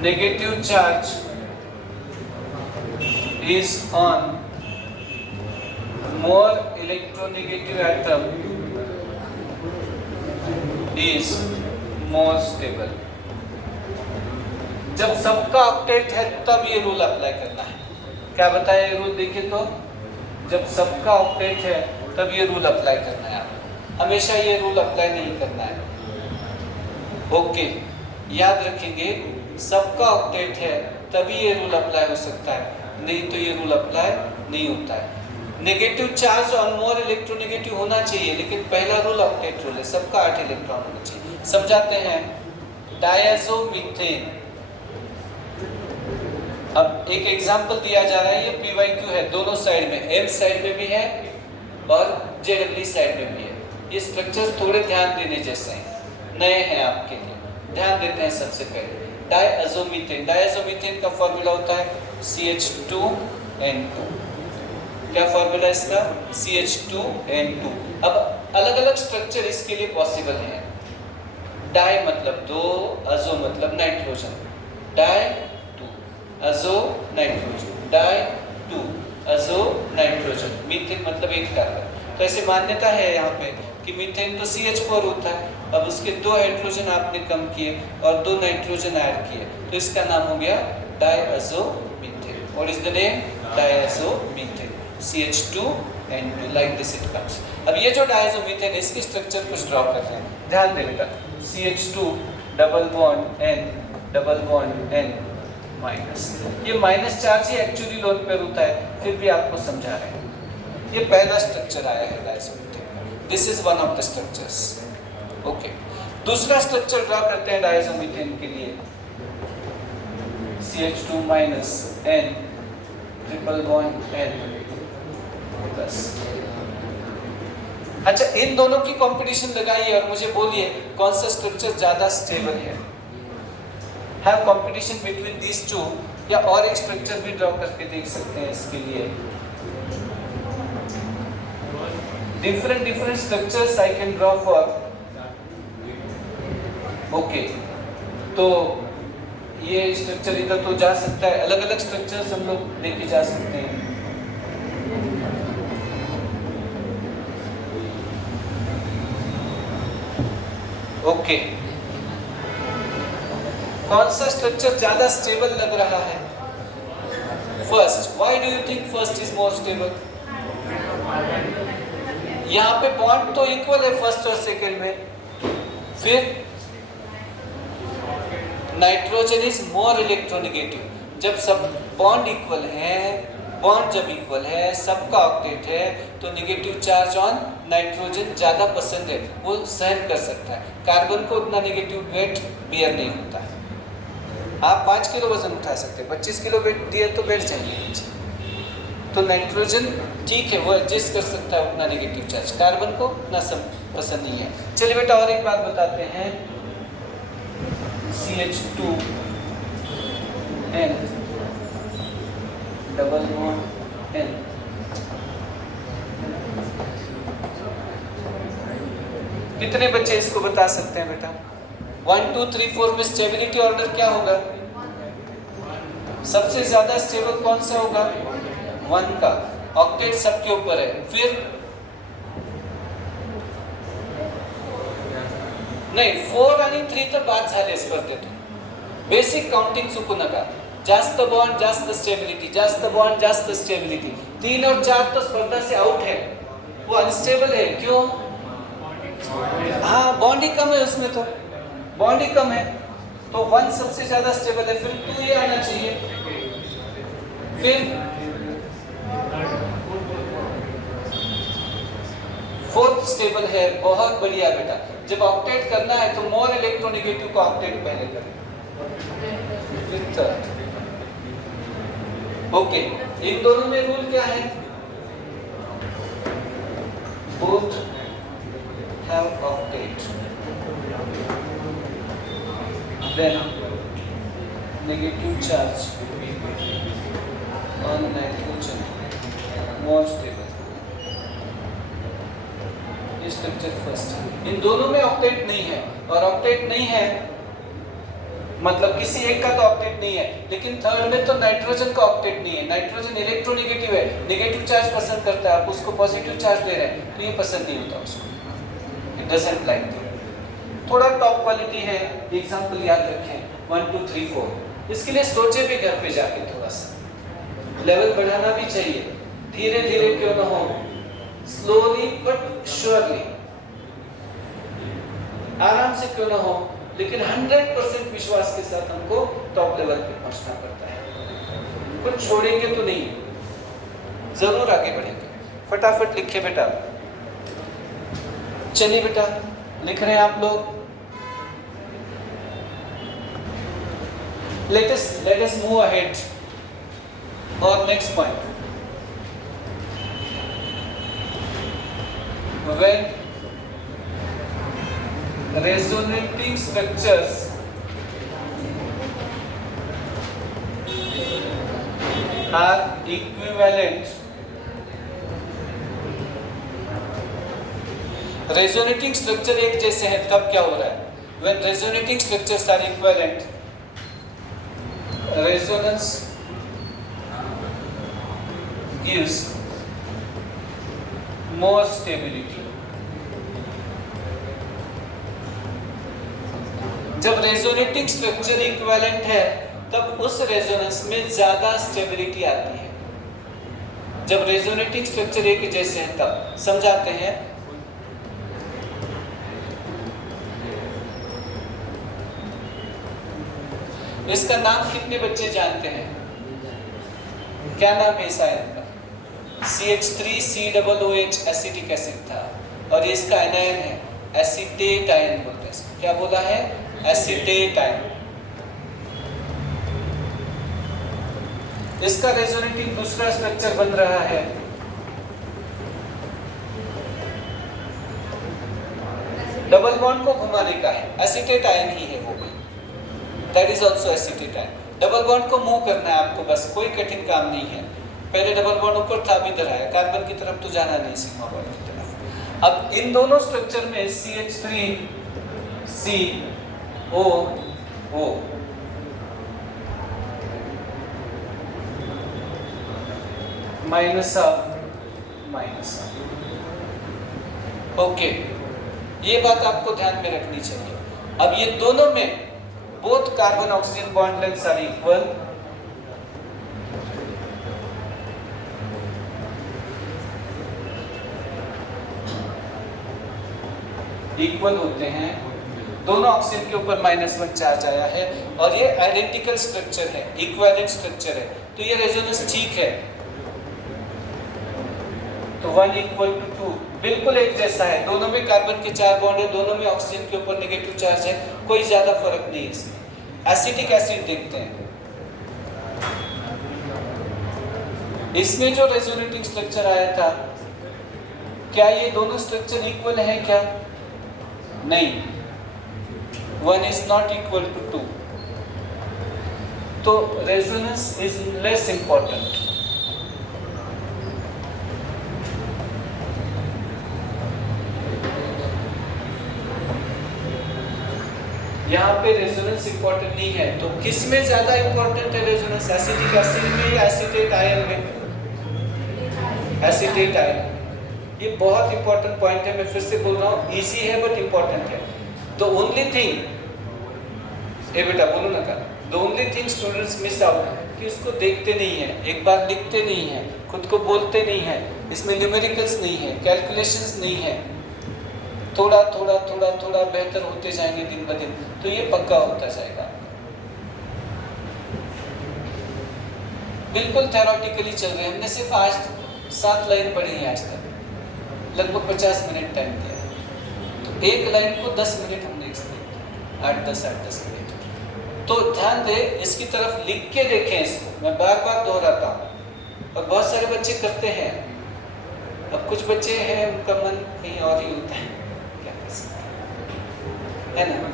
negative charge is on more electronegative atom is more stable। जब सबका octet है तब ये रूल अप्लाई करना है। क्या बताया ये रूल? देखिए तो, जब सबका ऑक्टेट है तब ये रूल अप्लाई करना है आपको, हमेशा ये रूल अप्लाई नहीं करना है। ओके, याद रखेंगे, सबका ऑक्टेट है तभी ये रूल अप्लाई हो सकता है, नहीं तो ये रूल अप्लाई नहीं होता है। नेगेटिव चार्ज और मोर इलेक्ट्रोनेगेटिव होना चाहिए, लेकिन पहला रूल ऑक्टेट रूल है, सबका 8 इलेक्ट्रॉन होना चाहिए। समझाते हैं। डायज़ोमीथेन, अब एक एग्जांपल दिया जा रहा है, ये PYQ है, दोनों साइड में, M साइड में भी है और JW साइड में भी है। ये स्ट्रक्चर्स थोड़े ध्यान देने जैसे हैं, नए हैं आपके लिए, ध्यान देते हैं। सबसे पहले डायज़ोमीथेन, डायज़ोमीथेन का फॉर्मूला होता है CH2N2। क्या फॉर्मूला इसका? CH2N2। अब अलग अलग स्ट्रक्चर इसके लिए पॉसिबल हैं। डाई मतलब दो, अजो मतलब नाइट्रोजन, डाई टू, अजो नाइट्रोजन, डाई टू, अजो नाइट्रोजन, मीथेन मतलब एक कार्बन। तो ऐसे मान्यता है यहाँ पे कि मीथेन तो CH4 होता है, अब उसके 2 हाइड्रोजन आपने कम किए और 2 नाइट्रोजन ऐड किए, तो इसका नाम हो गया diazomethane. What is the name? Diazomethane, CH2N2, like this it comes। अब ये जो डायज़ोमीथेन है, इसकी स्ट्रक्चर कुछ ड्रॉ करते हैं, ध्यान देगा। CH2 double bond N, double bond N minus, ये माइनस चार्ज ही एक्चुअली लोन पेयर होता है, फिर भी आपको समझा रहे हैं। ये पहला स्ट्रक्चर आया है diazomethane, this is one of the structures. Okay, दूसरा स्ट्रक्चर ड्रॉ करते हैं डायज़ोमीथेन के लिए। CH2 minus N, triple bond N plus. अच्छा, इन दोनों की कंपटीशन लगाइए और मुझे बोलिए कौन सा स्ट्रक्चर ज्यादा स्टेबल है। Have competition between these two, या और एक स्ट्रक्चर भी ड्रॉ करके देख सकते हैं इसके लिए। Different structures I can draw for. Okay, तो ये स्ट्रक्चर इधर तो जा सकता है, अलग अलग स्ट्रक्चर्स हम लोग लेके जा सकते हैं। ओके, कौन सा स्ट्रक्चर ज्यादा स्टेबल लग रहा है? First. Why do you think first is more stable? यहाँ पे बॉन्ड तो इक्वल है फर्स्ट और सेकेंड में, फिर नाइट्रोजन इज मोर इलेक्ट्रोनेगेटिव। जब सब बॉन्ड इक्वल है, बॉन्ड जब इक्वल है, सबका ऑक्टेट है, तो नेगेटिव चार्ज ऑन नाइट्रोजन ज़्यादा पसंद है, वो सहन कर सकता है। कार्बन को उतना नेगेटिव वेट बियर नहीं होता है। आप 5 किलो वजन उठा सकते हैं, 25 किलो वेट दिए तो बैठ जाएंगे। तो नाइट्रोजन ठीक है, वो एडजस्ट कर सकता है उतना नेगेटिव चार्ज, कार्बन को उतना सब पसंद नहीं है। चलिए बेटा और एक बात बताते हैं। CH2N डबल बॉन्ड N, कितने बच्चे इसको बता सकते हैं बेटा? 1 2 3 4 में स्टेबिलिटी ऑर्डर क्या होगा? सबसे ज्यादा स्टेबल कौन सा होगा? 1 का ऑक्टेट सबके ऊपर है, फिर नाही 4 आणि 3 तर बाद झाले स्पर्धेतून। बेसिक काउंटिंग चुकू नका। जास्त बॉन्ड जास्त स्टेबिलिटी, जास्त बॉन्ड जास्त स्टेबिलिटी। 3 और 4 तो स्पर्धा से आउट है, वो अनस्टेबल है, क्यों? हाँ, बॉन्ड ही कम है उसमें, तो बॉन्ड ही कम है, तो 1 सबसे ज्यादा स्टेबल है, फिर 2 ये आना चाहिए। फिर 4th स्टेबल है, बहुत बढ़िया बेटा। जब ऑक्टेट करना है तो मोर इलेक्ट्रोनेगेटिव का ऑक्टेट पहले करें, फिर 3rd। ओके, इन दोनों में रूल क्या है? Both have octet, then negative charge on nitrogen, more stable. ये स्ट्रक्चर फर्स्ट। इन दोनों में ऑक्टेट नहीं है, और ऑक्टेट नहीं है मतलब किसी एक का तो ऑक्टेट नहीं है, लेकिन 3rd में तो नाइट्रोजन का ऑक्टेट नहीं है। नाइट्रोजन इलेक्ट्रोनेगेटिव है, नेगेटिव चार्ज पसंद करता है, आप उसको पॉजिटिव चार्ज दे रहे हैं तो ये पसंद नहीं होता उसको, इट डजंट लाइक। थोड़ा टॉप क्वालिटी है, एग्जांपल याद रखें 1 2 3 4। इसके लिए सोचे भी घर पे जाके, थोड़ा सा लेवल बढ़ाना भी चाहिए, धीरे धीरे क्यों ना हो, स्लोली बट श्योरली, आराम से क्यों ना हो, लेकिन 100% विश्वास के साथ हमको टॉप लेवल पे पहुंचना पड़ता है। कुछ छोड़ेंगे तो नहीं, जरूर आगे बढ़ेंगे। फटाफट लिखिए बेटा, चलिए बेटा, लिख रहे हैं आप लोग। let us move ahead or next point. When resonating structures are equivalent, resonating structure एक जैसे हैं तब क्या हो रहा है? When resonating structures are equivalent, resonance gives more stability. जब रेजोनेटिंग स्ट्रक्चर इक्विवेलेंट है तब उस रेजोनेंस में ज्यादा स्टेबिलिटी आती है। जब रेजोनेटिंग स्ट्रक्चर एक जैसे हैं तब, समझाते हैं। इसका नाम कितने बच्चे जानते हैं? क्या नाम है इस आयन का? CH3COOH एसिटिक एसिड था, और ये इसका एनायन है, एसीटेट आयन बोलते हैं इसको। क्या बोला है? Acetate ion. इसका रेजोनेटिंग दूसरा स्ट्रक्चर बन रहा है, डबल बॉन्ड को घुमाने का है, एसीटेट आयन ही है वो भी, that is also acetate ion. Double bond को मूव करना है आपको, बस कोई कठिन काम नहीं है। पहले डबल बॉन्ड ऊपर था, भी इधर आया, कार्बन की तरफ तो जाना नहीं, सिग्मा बॉन्ड की तरफ। अब इन दोनों स्ट्रक्चर में CH3COO माइनस ऑफ। ओके, ये बात आपको ध्यान में रखनी चाहिए। अब ये दोनों में both carbon oxygen bond lengths are equal होते हैं। दोनों ऑक्सीजन के ऊपर -1 चार्ज आया है, और ये आइडेंटिकल स्ट्रक्चर है, इक्विवेलेंट स्ट्रक्चर है, तो ये रेजोनेंस ठीक है। तो 1 = 2 बिल्कुल एक जैसा है, दोनों में कार्बन के 4 बॉन्ड है, दोनों में ऑक्सीजन के ऊपर नेगेटिव चार्ज है, कोई ज्यादा फर्क नहीं है इसमें। एसिटिक एसिड देखते हैं, इसमें जो रेजोनेटिंग स्ट्रक्चर आया था, क्या ये दोनों स्ट्रक्चर इक्वल है क्या? नहीं, 1 is not equal to 2, तो रेजोनेंस इज लेस इंपॉर्टेंट। यहाँ पे रेजोनेंस इंपॉर्टेंट नहीं है, तो किस में ज्यादा इंपॉर्टेंट है रेजोनेंस? एसिटिक एसिड में या एसीटेट आयन में? Acetate ion. ये बहुत इंपॉर्टेंट पॉइंट है, मैं फिर से बोल रहा हूँ, इजी है बट इंपॉर्टेंट है। द ओनली थिंग, ए बेटा बोलो ना, the only thing students miss out कि उसको देखते नहीं है, एक बार लिखते नहीं है, खुद को बोलते नहीं है, इसमें न्यूमेरिकल्स नहीं है, कैलकुलेशंस नहीं है, थोड़ा थोड़ा थोड़ा थोड़ा बेहतर होते जाएंगे दिन ब दिन, तो ये पक्का होता जाएगा। बिल्कुल थ्योरेटिकली चल रहे हैं। हमने सिर्फ आज 7 लाइन पढ़ी है आज तक, लगभग 50 मिनट टाइम दिया, तो एक लाइन को 10 मिनट हमने एक्सप्लेन किया, 8-10 मिनट। तो ध्यान दे, इसकी तरफ लिख के देखें इसको, मैं बार बार दोहराता हूँ, और बहुत सारे बच्चे करते हैं। अब कुछ बच्चे हैं उनका मन कहीं और ही होता है, क्या कर सकते हैं, है ना।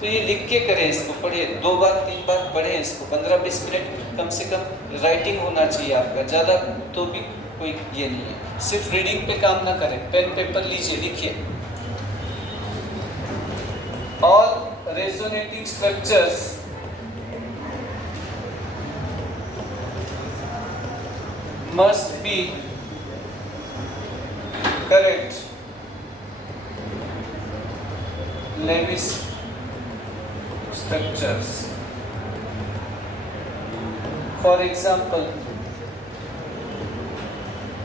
तो ये लिख के करें, इसको पढ़िए, 2 बार 3 बार पढ़ें इसको, 15-20 मिनट कम से कम राइटिंग होना चाहिए आपका, ज़्यादा तो भी कोई ये नहीं है। सिर्फ रीडिंग पे काम ना करें, पेन पेपर लीजिए, लिखिए। All resonating structures must be correct Lewis structures. For example,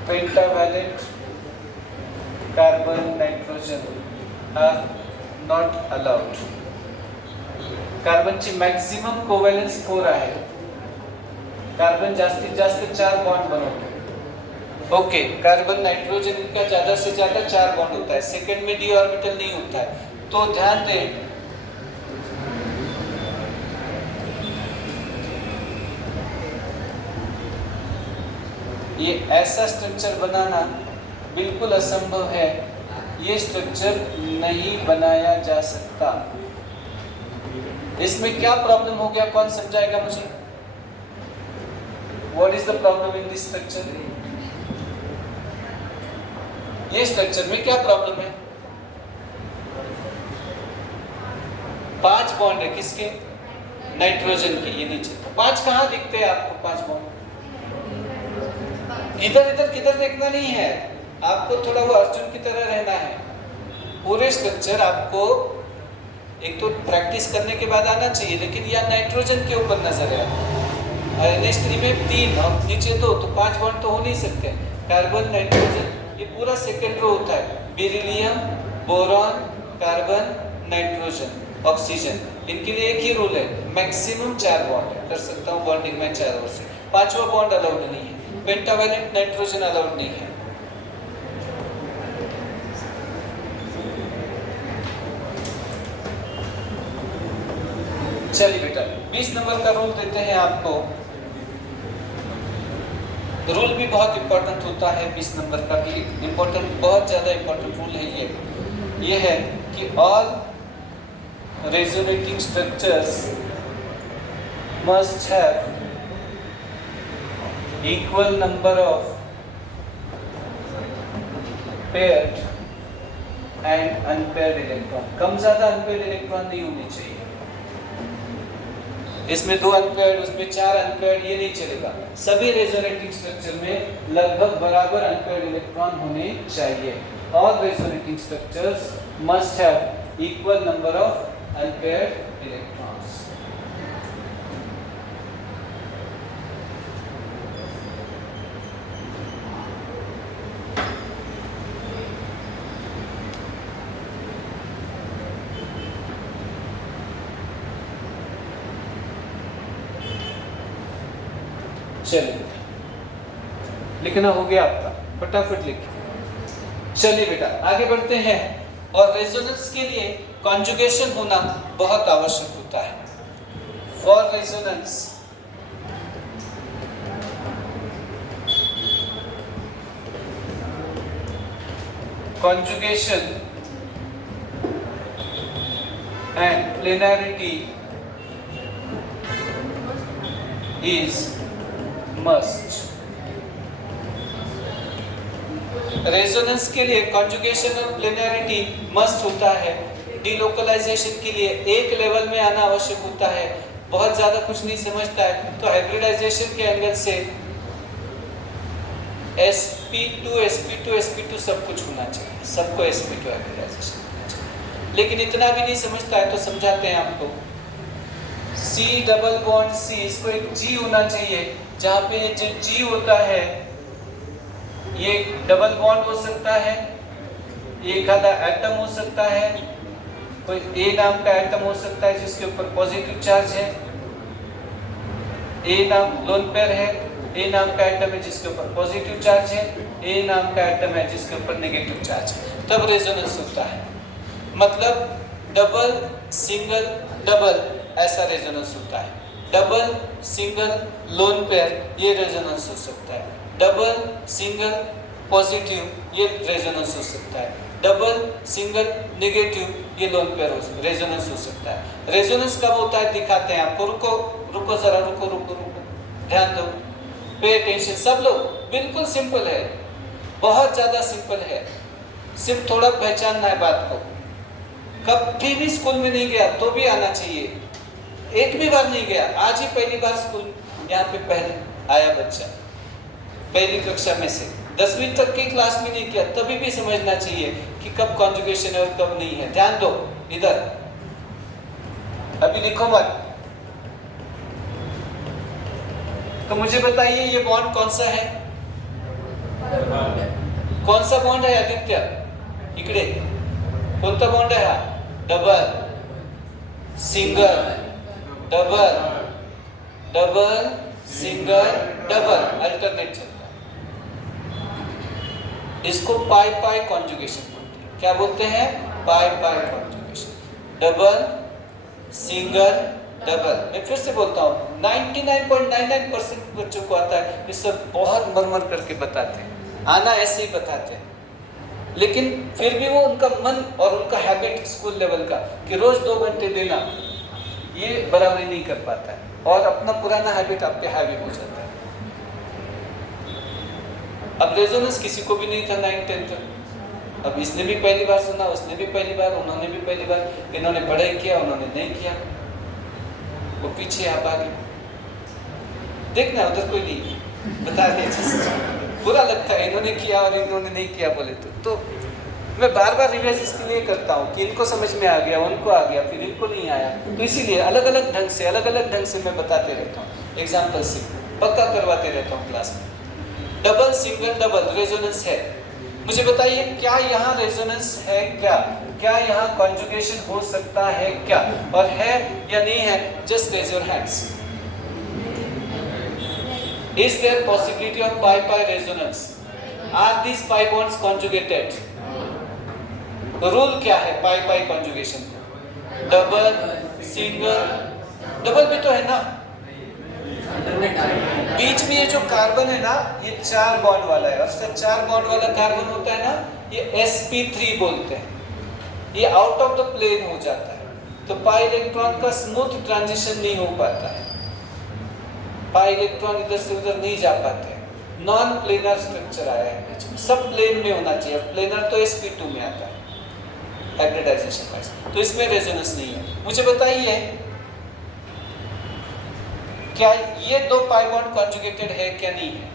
pentavalent carbon nitrogen are not allowed. कार्बनची मॅक्झिमम कोव्हॅलन्स 4 आहे, कार्बन जास्तीत जास्त 4 बॉन्ड बनवते। ओके, कार्बन नाइट्रोजन इनका ज्यादा से ज्यादा 4 बॉन्ड होता है, सेकंड में डी ऑर्बिटल नहीं होता है। तो ध्यान दें, ये ऐसा स्ट्रक्चर बनाना बिल्कुल असंभव है, ये स्ट्रक्चर नहीं बनाया जा सकता। इसमें क्या प्रॉब्लम हो गया, कौन समझाएगा मुझे? What is the problem in this structure? ये स्ट्रक्चर में क्या प्रॉब्लम है? 5 बॉन्ड है, किसके? नाइट्रोजन के, ये नीचे। 5 कहाँ दिखते हैं आपको? 5 बॉन्ड इधर इधर किधर देखना नहीं है आपको, थोड़ा वो अर्जुन की तरह रहना है। पूरे स्ट्रक्चर आपको एक तो प्रैक्टिस करने के बाद आना चाहिए, लेकिन यह नाइट्रोजन के ऊपर नजर है। NH3 में 3 और नीचे 2, तो 5 बॉन्ड तो हो नहीं सकते। कार्बन नाइट्रोजन ये पूरा सेकेंड रो होता है, beryllium, boron, carbon, nitrogen, oxygen, इनके लिए एक ही रूल है, मैक्सिमम 4 बॉन्ड कर सकता हूँ बॉन्डिंग में 4 ओर से, 5वां बॉन्ड अलाउड नहीं है। पेंटावैलेंट नाइट्रोजन अलाउड नहीं है। चलिए बेटा, 20 नंबर का रूल देते हैं आपको। रूल भी बहुत इंपॉर्टेंट होता है, 20 नंबर का भी इंपॉर्टेंट, बहुत ज्यादा इंपॉर्टेंट रूल है ये है कि all resonating structures must have equal number of paired and unpaired electron. कम ज्यादा अनपेयर्ड इलेक्ट्रॉन नहीं होने चाहिए। इसमें 2 अनपेयर्ड, उसमें 4 अनपेयर्ड, ये नहीं चलेगा। सभी रेजोनेटिंग स्ट्रक्चर में लगभग बराबर अनपेयर्ड इलेक्ट्रॉन होने चाहिए। All resonating structures must have equal number of unpaired electrons. चलिए, लिखना हो गया आपका, फटाफट लिखिए। चलिए बेटा, आगे बढ़ते हैं। और रेजोनेंस के लिए कॉन्जुगेशन होना बहुत आवश्यक होता है। For resonance conjugation and planarity is must। Resonance के लिए कॉन्जुगेशन और प्लेनैरिटी मस्ट होता है। डीलोकलाइजेशन के लिए एक लेवल में आना आवश्यक होता है। बहुत ज्यादा कुछ नहीं समझता है तो हाइब्रिडाइजेशन के एंगल से sp2 सब कुछ होना चाहिए, सबको sp2 हाइब्रिडाइजेशन होना चाहिए। लेकिन इतना भी नहीं समझता है तो समझाते हैं आपको। C डबल बॉन्ड C, इसको एक G होना चाहिए, जहाँ पे जो G होता है ये डबल बॉन्ड हो सकता है, एक आधा एटम हो सकता है, कोई ए नाम का एटम हो सकता है जिसके ऊपर पॉजिटिव चार्ज है, ए नाम लोन पेयर है, ए नाम का एटम है जिसके ऊपर पॉजिटिव चार्ज है, ए नाम का एटम है जिसके ऊपर नेगेटिव चार्ज है, तब रेजोनेंस होता है। मतलब डबल सिंगल डबल ऐसा रेजोनेंस होता है। डबल सिंगल लोन पेयर ये रेजोनेंस हो सकता है, डबल सिंगल पॉजिटिव ये रेजोनेंस हो सकता है, डबल सिंगल नेगेटिव ये लोन पेयर रेजोनेंस हो सकता है। रेजोनेंस कब होता है दिखाते हैं आपको, रुको जरा, रुको ध्यान दो, पे अटेंशन सब लोग। बिल्कुल सिंपल है, बहुत ज्यादा सिंपल है, सिर्फ थोड़ा पहचानना है बात को। कभी भी स्कूल में नहीं गया तो भी आना चाहिए, एक भी बार नहीं गया, आज ही पहली बार स्कूल यहाँ पे पहले आया बच्चा, पहली कक्षा में से 10वीं तक की क्लास में नहीं किया, तभी भी समझना चाहिए कि कब कॉन्जुगेशन है और कब नहीं है। ध्यान दो इधर, अभी लिखो मत। तो मुझे बताइए ये बॉन्ड कौन सा है, कौन सा बॉन्ड है आदित्य, इकडे कोणता बॉन्ड है? Double single double double single double alternate चलता है। इसको पाई पाई कॉन्जुगेशन बोलते हैं। क्या बोलते हैं? पाई पाई कॉन्जुगेशन। Double single double. मैं फिर से बोलता हूँ, 99.99% बच्चों को आता है, ये सब बहुत मरमर करके बताते हैं, आना ऐसे ही बताते हैं, लेकिन फिर भी वो उनका मन और उनका हैबिट स्कूल लेवल का कि रोज 2 घंटे देना, ये बराबरी नहीं कर पाता है और अपना पुराना हैबिट आप पे हावी हो जाता है। अब रेजोनेंस किसी को भी नहीं था 9-10 तक, अब इसने भी पहली बार सुना, उसने भी पहली बार, उन्होंने भी पहली बार, इन्होंने पढ़ाई किया, उन्होंने नहीं किया, वो पीछे आप आगे देखना, उधर कोई नहीं बता दे। बुरा लगता है इन्होंने किया और इन्होंने नहीं किया बोले तो मैं बार बार रिवाइज इसके लिए करता हूँ कि इनको समझ में आ गया, उनको आ गया, फिर इनको नहीं आया, तो इसीलिए अलग अलग ढंग से मैं बताते रहता हूँ, एग्जाम्पल से पक्का करवाते रहता हूँ क्लास में। डबल सिंगल डबल रेजोनेंस है। मुझे बताइए क्या यहाँ रेजोनेंस है क्या यहाँ कॉन्जुगेशन हो सकता है क्या, और है या नहीं है? Just raise your hands. Is there possibility of pi-pi resonance? Are these pi bonds conjugated? तो रूल क्या है pi-pi conjugation? Double single double भी तो है ना, बीच में ये जो कार्बन है ना, ये 4 बॉन्ड वाला है, और सिर्फ 4 बॉन्ड वाला कार्बन होता है ना, ये sp3 बोलते हैं, ये आउट ऑफ द प्लेन हो जाता है, तो पाई इलेक्ट्रॉन का स्मूथ ट्रांजिशन नहीं हो पाता है, पाई इलेक्ट्रॉन इधर से उधर नहीं जा पाते, नॉन प्लेनर स्ट्रक्चर आया है, सब प्लेन में होना चाहिए, प्लेनर तो sp2 में आता है हाइब्रिडाइजेशन वाइज, तो इसमें रेजोनेंस नहीं है। मुझे बताइए क्या ये 2 पाई बॉन्ड कॉन्जुगेटेड है क्या नहीं है?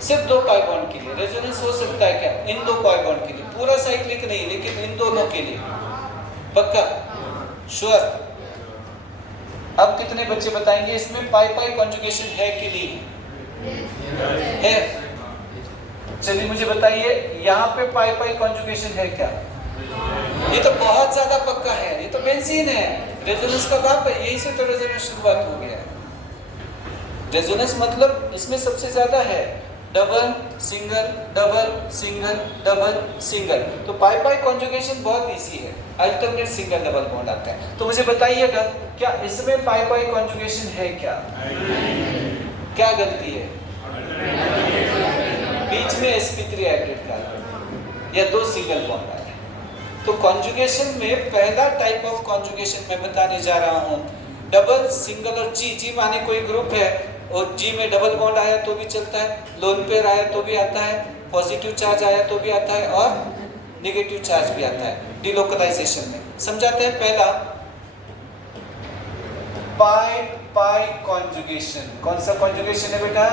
सिर्फ 2 पाई बॉन्ड के लिए रेजोनेंस हो सकता है क्या? इन 2 पाई बॉन्ड के लिए, पूरा साइक्लिक नहीं, लेकिन इन दोनों के लिए पक्का श्योर। अब कितने बच्चे बताएंगे इसमें पाई पाई कॉन्जुगेशन है कि नहीं है? चलिए मुझे बताइए यहाँ पे पाई पाई कॉन्जुगेशन है क्या? ये तो बहुत ज्यादा पक्का है, ये तो बेंजीन है, रेजोनेंस का बाप है, यही से तो रेजोनेंस शुरुआत हो गया है। रेजोनेंस मतलब इसमें सबसे ज्यादा है double single double single double single, तो पाई पाई कॉन्जुगेशन बहुत इजी है, अल्टरनेट सिंगल डबल बॉन्ड आता है। तो मुझे बताइएगा क्या इसमें पाई पाई कॉन्जुगेशन है क्या? क्या गलती है? बीच में sp3 हाइब्रिड कार्बन या 2 सिंगल बॉन्ड आ रहे हैं। तो कॉन्जुगेशन में पहला टाइप ऑफ कॉन्जुगेशन मैं बताने जा रहा हूँ, डबल सिंगल और जी माने कोई ग्रुप है और जी में डबल बॉन्ड आया तो भी चलता है, लोन पेयर आया तो भी आता है, पॉजिटिव चार्ज आया तो भी आता है और नेगेटिव चार्ज भी आता है डिलोकलाइजेशन में। समझाते हैं पहला पाई पाई कॉन्जुगेशन। कौन सा कॉन्जुगेशन है बेटा?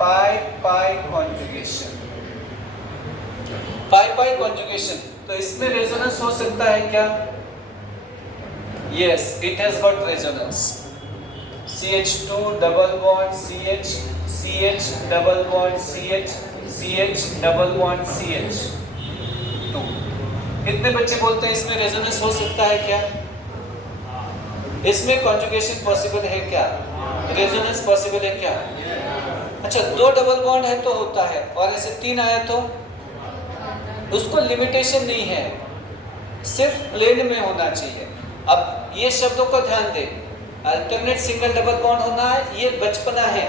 पाई पाई कॉन्जुगेशन। पाई पाई कॉन्जुगेशन, तो इसमें रेजोनेंस हो सकता है क्या? Yes, it has got resonance. CH2 double bond CH CH double bond CH, CH double bond CH 2। कितने बच्चे बोलते हैं इसमें रेजोनेंस हो सकता है क्या? इसमें कॉन्जुगेशन पॉसिबल है क्या? रेजोनेंस पॉसिबल है क्या? अच्छा, 2 डबल बॉन्ड है तो होता है, और ऐसे 3 आया तो उसको लिमिटेशन नहीं है, सिर्फ प्लेन में होना चाहिए। अब ये शब्दों का ध्यान दे, अल्टरनेट सिंगल डबल बॉन्ड होना है, ये बचपना है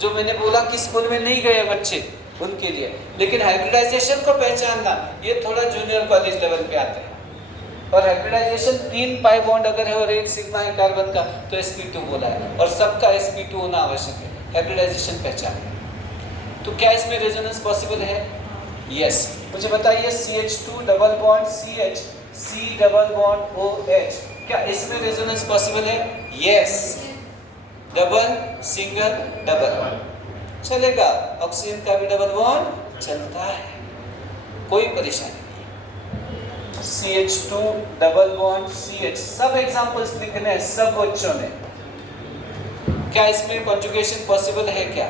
जो मैंने बोला कि स्कूल में नहीं गए बच्चे उनके लिए, लेकिन हाइब्रिडाइजेशन को पहचानना ये थोड़ा जूनियर कॉलेज लेवल पे आते हैं। और हाइब्रिडाइजेशन 3 पाई बॉन्ड अगर है और 1 सिग्मा है कार्बन का तो sp2 बोला है, और सबका sp2 होना आवश्यक है। हाइब्रिडाइजेशन पहचान। तो क्या इसमें रेजोनेंस पॉसिबल है? यस। मुझे बताइए CH2 double bond CH, C double bond OH, क्या इसमें रेजोनेंस पॉसिबल है? यस। डबल सिंगल डबल चलेगा, ऑक्सीजन का भी डबल बॉन्ड चलता है, कोई परेशानी नहीं। CH2 डबल बॉन्ड CH, सब एग्जांपल्स लिखने हैं सब बच्चों ने। क्या इसमें कॉन्जुगेशन पॉसिबल है क्या?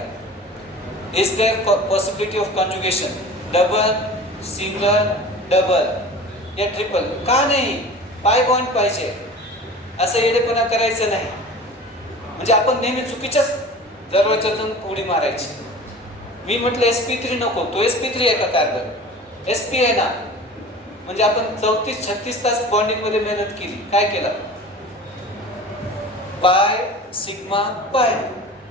Is there possibility of conjugation double single double या ट्रिपल? का नाही, पाय बॉन्ड पाहिजे, असं येडेपणा करायचं नाही। म्हणजे आपण नेहमी चुकीच्याच दरवाजातून उडी मारायची। मी म्हटलं sp3 नको, तो sp3 आहे का कार्बन? sp आहे ना, म्हणजे आपण 34-36 तास बॉन्डिंग मध्ये मेहनत केली, काय केलं? पाय सिग्मा पाय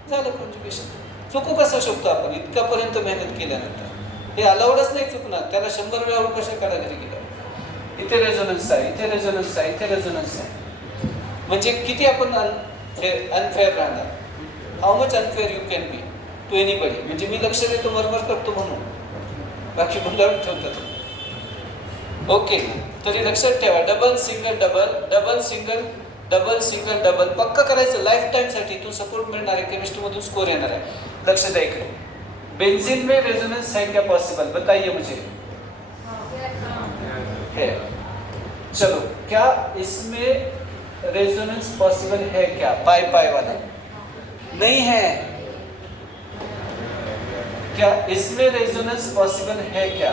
झालं कॉन्जुगेशन। चुकू कसं शकतो आपण इतक्यापर्यंत मेहनत केल्यानंतर? हे अलाउडच नाही चुकणार, त्याला 100 वेळा कशा करा घरी गेलं। इथे रेझोनन्स आहे, इथे रेझोनन्स आहे, इथे रेझोनन्स आहे, म्हणजे किती आपण अनफेअर राहणार? How much unfair you can be to anybody? म्हणजे मी लक्ष देतो, मरमर करतो म्हणून, बाकी गुंडाळून ठेवतात। ओके, तरी लक्षात ठेवा, double single double, double single double single double पक्का करायचं लाइफ टाइम साठी। तू सपोर्ट मिळणार आहे, केमिस्ट्री मधून स्कोर येणार आहे। लक्ष द्या इकडे, बेंजीन में रेजोनेंस है क्या पॉसिबल? बताइए मुझे। है। चलो, क्या इसमें रेजोनेंस पॉसिबल है क्या? पाई पाई वाला नहीं है। क्या इसमें रेजोनेंस पॉसिबल है क्या?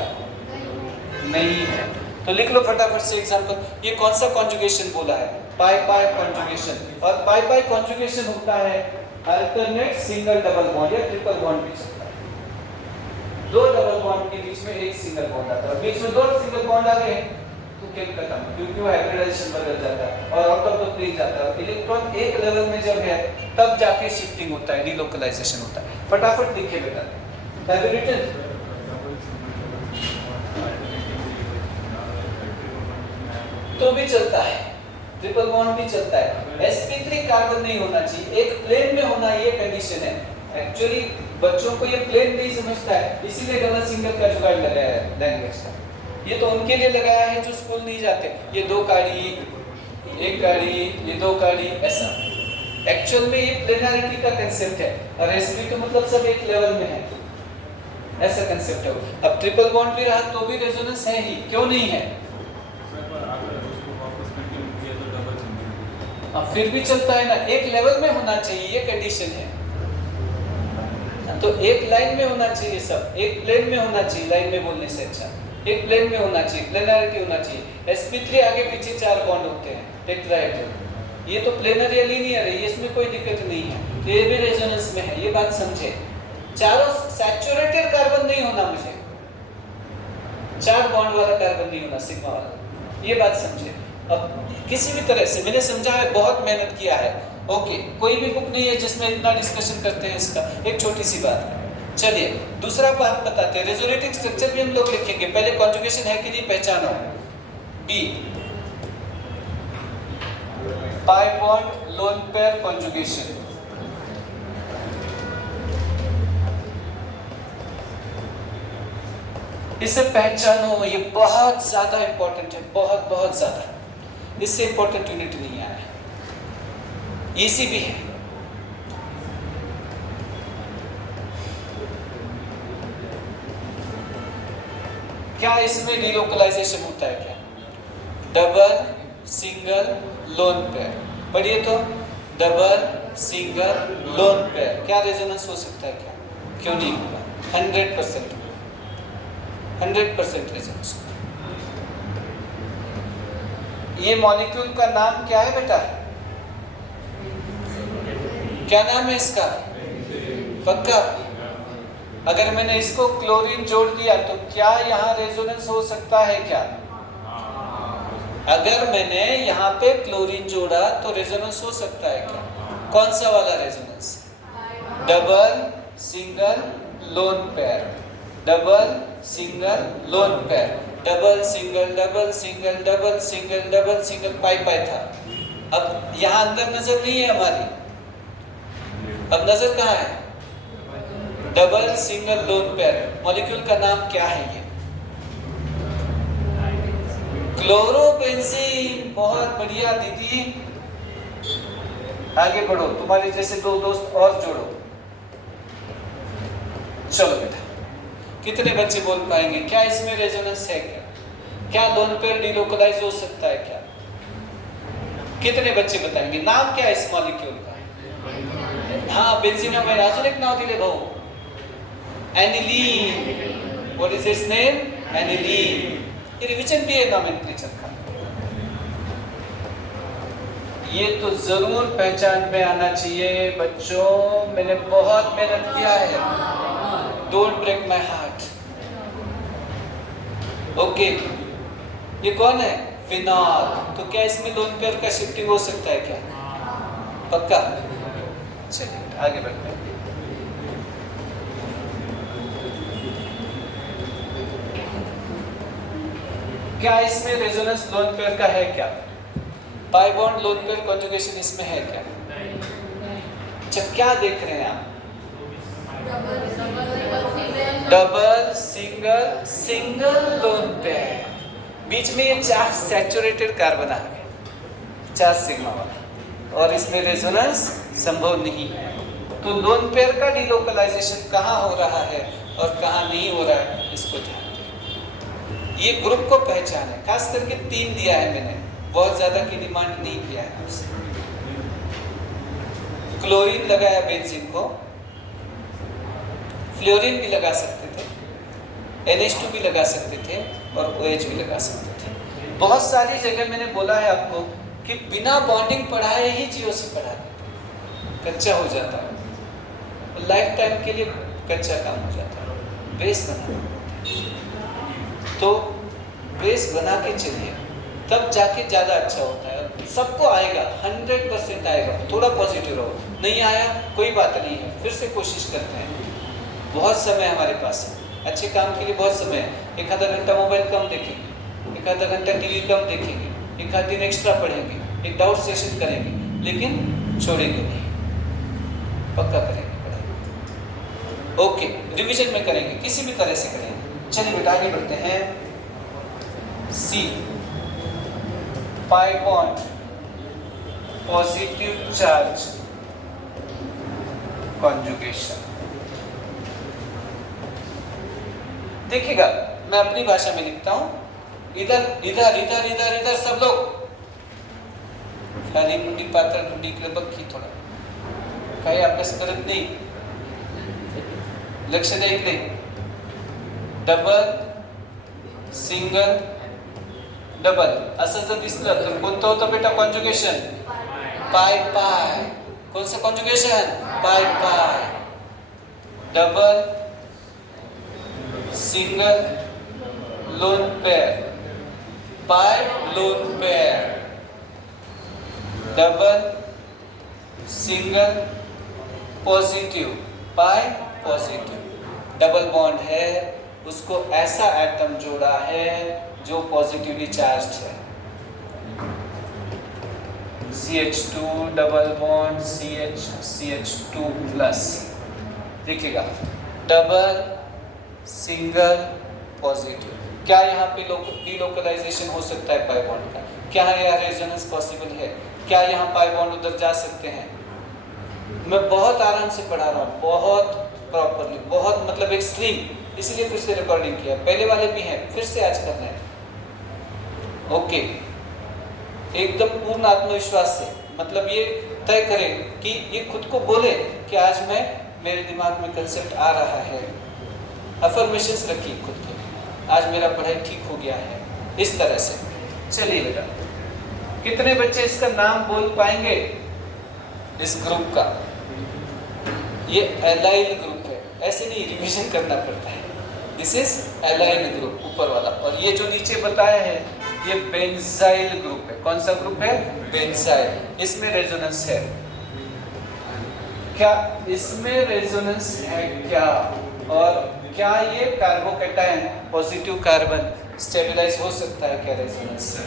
नहीं है। तो लिख लो फटाफट से एग्जांपल। ये कौन सा कॉन्जुगेशन बोला है? पाई पाई कॉन्जुगेशन। और पाई पाई कॉन्जुगेशन होता है अल्टरनेट सिंगल डबल बॉन्ड या ट्रिपल बॉन्ड भी चलता है। 2 डबल बॉन्ड के बीच में 1 सिंगल बॉन्ड आता है, बीच में 2 सिंगल बॉन्ड आ गए तो खेल खत्म, क्योंकि वो हाइब्रिडाइजेशन बदल जाता है और आउट ऑफ द प्लेन जाता है। इलेक्ट्रॉन एक लेवल में जब है तब जाके शिफ्टिंग होता है, डिलोकलाइजेशन होता है। फटाफट लिखिए बेटा, हैव यू रिटन? तो भी चलता है, ट्रिपल बॉन्ड भी चलता है। sp3 कार्बन नहीं होना चाहिए, एक प्लेन में होना, ये कंडीशन है। एक्चुअली बच्चों को ये प्लेन नहीं समझता है, इसीलिए डबल सिंगल का जुगाड़ लगाया है लैंग्वेज का। ये तो उनके लिए लगाया है जो स्कूल नहीं जाते। ये 2 गाड़ी, 1 गाड़ी, ये 2 गाड़ी, ऐसा। एक्चुअल में ये प्लेनारिटी का कंसेप्ट है, और sp2 मतलब सब एक लेवल में है, ऐसा कंसेप्ट है। अब ट्रिपल बॉन्ड भी रहा तो भी रेजोनेंस है ही, क्यों नहीं है? अब फिर भी चलता है ना, एक लेवल में होना चाहिए, ये कंडीशन है। तो एक लाइन में होना चाहिए, सब एक प्लेन में होना चाहिए, लाइन में बोलने से अच्छा एक प्लेन में होना चाहिए, प्लेनारिटी होना चाहिए। sp3 आगे पीछे 4 बॉन्ड होते हैं टेट्राहेड्रल, ये तो प्लेनर या लीनियर है, इसमें कोई दिक्कत नहीं है, ये भी रेजोनेंस में है, ये बात समझे। चारों सैचुरेटेड कार्बन नहीं होना मुझे, 4 बॉन्ड वाला कार्बन नहीं होना, सिग्मा वाला, ये बात समझे। अब किसी भी तरह से मैंने समझा है, बहुत मेहनत किया है। ओके, कोई भी बुक नहीं है जिसमें इतना डिस्कशन करते हैं इसका, एक छोटी सी बात है। चलिए दूसरा बात बताते हैं, रेजोनेटिंग स्ट्रक्चर भी हम लोग लिखेंगे। पहले कॉन्जुगेशन है कि नहीं पहचानो। बी, pi bond lone pair conjugation. इसे पहचानो, ये बहुत ज्यादा इंपॉर्टेंट है, बहुत बहुत ज्यादा। इससे इंपॉर्टेंट यूनिट नहीं आया है, इसी भी है। क्या इसमें डिलोकलाइजेशन होता है क्या? डबल सिंगल लोन पेयर, पढ़िए तो, डबल सिंगल लोन पेयर, क्या रेजोनेंस हो सकता है क्या? क्यों नहीं होगा? 100% 100% रेजोनेंस। ये मॉलिक्यूल का नाम क्या है बेटा? क्या नाम है इसका? पक्का? अगर मैंने इसको क्लोरीन जोड़ दिया तो क्या यहाँ रेजोनेंस हो सकता है क्या? अगर मैंने यहाँ पे क्लोरीन जोड़ा तो रेजोनेंस हो सकता है क्या? कौन सा वाला resonance? Double, single, lone pair, double, single, lone pair, double single, double single, double single, double single, pi pi था। अब यहाँ अंदर नजर नहीं है हमारी, अब नजर कहाँ है? Double single lone pair. Molecule का नाम क्या है ये? क्लोरोबेंजीन। बहुत बढ़िया दीदी, आगे बढ़ो, तुम्हारे जैसे दो दोस्त और जोड़ो। चलो बेटा, कितने बच्चे बोल पाएंगे क्या इसमें रेजोनेंस है क्या? क्या लोन पेयर डिलोकलाइज हो सकता है क्या? कितने बच्चे बताएंगे? नाम क्या है इस मॉलिक्यूल का? हाँ, बेंजीनामाइड। अजून एक नाव दिले भाऊ, aniline. What is it's name? Aniline. ये रिवीजन भी है नोमेनक्लेचर का। ये तो जरूर पहचान में आना चाहिए बच्चों, मैंने बहुत मेहनत किया है। Don't break my heart. Okay, ये कौन है? फिनॉल। तो क्या इसमें लोन पेयर का शिफ्टिंग हो सकता है क्या? पक्का? चलिए आगे बढ़ते हैं। क्या इसमें रेजोनेंस लोन पेयर का है क्या? Pi bond lone pair conjugation इसमें है क्या? अच्छा, क्या देख रहे हैं आप? Double, single, single lone pair. बीच में ये 4 सैचुरेटेड कार्बन आ गए, 4 सिग्मा वाला, और इसमें रेजोनेंस संभव नहीं है। तो लोन पेयर का डिलोकलाइजेशन कहाँ हो रहा है और कहाँ नहीं हो रहा है, इसको ध्यान दें। ये ग्रुप को पहचान है, खास करके 3 दिया है मैंने, बहुत ज्यादा की डिमांड नहीं किया है आपसे। क्लोरीन लगाया बेंजीन को, फ्लोरीन भी लगा सकते थे, NH2 भी लगा सकते थे, और OH भी लगा सकते थे। बहुत सारी जगह मैंने बोला है आपको कि बिना बॉन्डिंग पढ़ाए ही GOC पढ़ा देते, कच्चा हो जाता है, लाइफ टाइम के लिए कच्चा काम हो जाता है। बेस बना, तो बेस बना के चलिए, तब जाके ज़्यादा अच्छा होता है। सबको आएगा, 100% आएगा। थोड़ा पॉजिटिव रहो, नहीं आया कोई बात नहीं है, फिर से कोशिश करते हैं। बहुत समय हमारे पास है, अच्छे काम के लिए बहुत समय है। 1 आधा घंटा मोबाइल कम देखेंगे, 1 आधा घंटा TV कम देखेंगे, 1 आध दिन एक्स्ट्रा पढ़ेंगे, एक डाउट सेशन करेंगे, लेकिन छोड़ेंगे नहीं, पक्का करेंगे पढ़ाई। ओके, रिविजन में करेंगे, किसी भी तरह से करेंगे। चलिए बेटा आगे बढ़ते हैं। C, pi bond positive charge conjugation. देखिएगा, मैं अपनी भाषा में लिखता हूं, इधर इधर इधर इधर इधर सब लोग, खाली मुंडी पात्र मुंडी के बक्की थोड़ा काही अभ्यास करत नाही, लक्ष द्यायचं नाही। डबल, सिंगल, डबल असं जर दिसलं तर कोणतं होतं बेटा कॉन्जुगेशन? Pi pi. कोणतं conjugation? Pi pi. Double, single, lone pair, pi lone pair, double, single, positive, pi positive. Double bond है, उसको ऐसा एटम जोड़ा है जो पॉजिटिवली चार्ज्ड है। CH2 double bond CH2 plus. देखिएगा, डबल, सिंगल, पॉजिटिव। क्या यहाँ पे डिलोकलाइजेशन हो सकता है पाई बॉन्ड का? क्या यहाँ रेजोनेंस पॉसिबल है? क्या यहाँ पाई बॉन्ड उधर जा सकते हैं? मैं बहुत आराम से पढ़ा रहा हूँ, बहुत प्रॉपरली, बहुत मतलब एक्सट्रीम, इसलिए फिर से रिकॉर्डिंग किया। पहले वाले भी हैं, फिर से आज करना है। ओके, एकदम पूर्ण आत्मविश्वास से, मतलब ये तय करें कि ये खुद को बोले कि आज मैं मेरे दिमाग में कंसेप्ट आ रहा है, अफर्मेशंस रखिए खुद के, आज मेरा पढ़ाई ठीक हो गया है, इस तरह से। चलिए बेटा, कितने बच्चे इसका नाम बोल पाएंगे इस ग्रुप का? ये एलाइल ग्रुप है, ऐसे नहीं रिवीजन करना पड़ता है। दिस इज एलाइल ग्रुप, ऊपर वाला। और ये जो नीचे बताया है ये बेंजाइल ग्रुप है। कौन सा ग्रुप है? बेंजाइल। इसमें रेजोनेंस है क्या? इसमें रेजोनेंस है क्या? और क्या ये कार्बोकैटायन पॉजिटिव कार्बन स्टेबलाइज हो सकता है क्या रेजोनेंस से?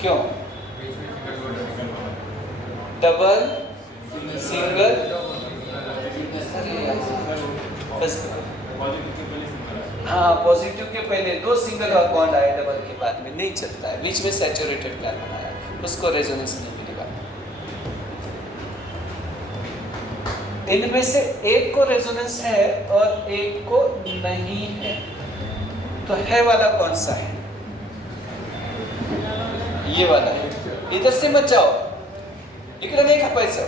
क्यों? डबल, सिंगल, हाँ पॉजिटिव के पहले दो सिंगल और बॉन्ड आए, डबल के बाद में नहीं चलता है, बीच में सैचुरेटेड कार्बन आया, उसको रेजोनेंस नहीं मिलेगा। इनमें से एक को रेजोनेंस है और एक को नहीं है, तो है वाला कौन सा है? ये वाला है। इधर से मत जाओ, इकडे नाही खपायचं,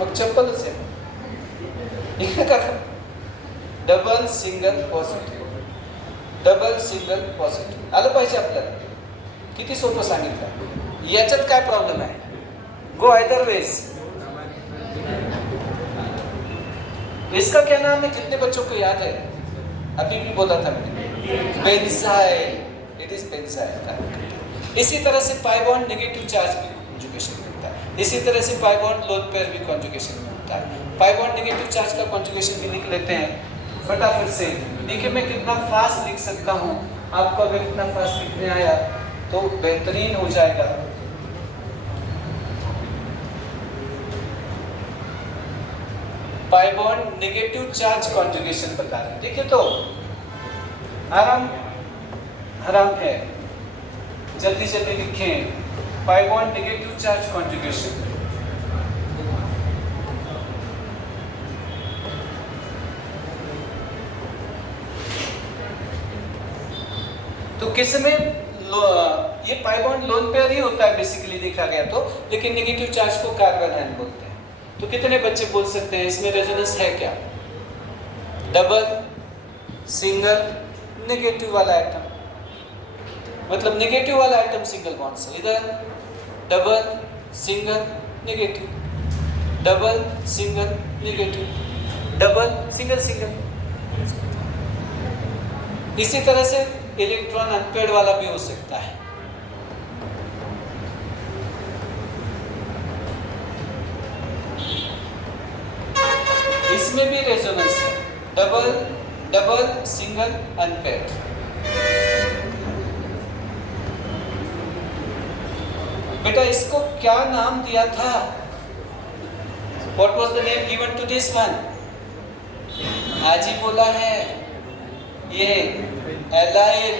मग चप्पल से इकडे का? Double single positive, double single positive आलं पाहिजे आपल्याला। किती सोपं सांगितलं। याच्यात काय प्रॉब्लेम आहे? गो आयदर वेज। इसका क्या नाम है? कितने बच्चों को याद है? अभी भी बोला था मैंने, बेंजाइल। It is benzyl. इसी तरह से पाई बॉन्ड नेगेटिव चार्ज भी कॉन्जुगेशन में होता है, इसी तरह से पाई बॉन्ड लोन पेयर भी कॉन्जुगेशन में होता है। पाई बॉन्ड नेगेटिव चार्ज का कॉन्जुगेशन भी लिख लेते हैं फटाफट से। देखिए मैं कितना फास्ट लिख सकता हूँ, आपको अगर इतना फास्ट लिखने आया तो बेहतरीन हो जाएगा। Pi bond negative charge conjugation बता रहे हैं। देखिए तो आराम है, जल्दी जल्दी लिखें। Pi bond negative charge conjugation, तो किसमें ये पाई बॉन्ड लोन पेयर ही होता है बेसिकली देखा गया तो, लेकिन नेगेटिव चार्ज को कार्बन आयन बोलते हैं। तो कितने बच्चे बोल सकते हैं इसमें रेजोनेंस है क्या? डबल, सिंगल, नेगेटिव वाला एटम, मतलब नेगेटिव वाला एटम सिंगल बॉन्ड से, इधर double single negative, double single negative, double single single. इसी तरह से इलेक्ट्रॉन अनपेड वाला भी हो सकता है। इसमें भी रेजोनेंस है, डबल डबल सिंगल अनपेड। बेटा इसको क्या नाम दिया था? What was the name given to this one? आज ही बोला है ये एलाइल,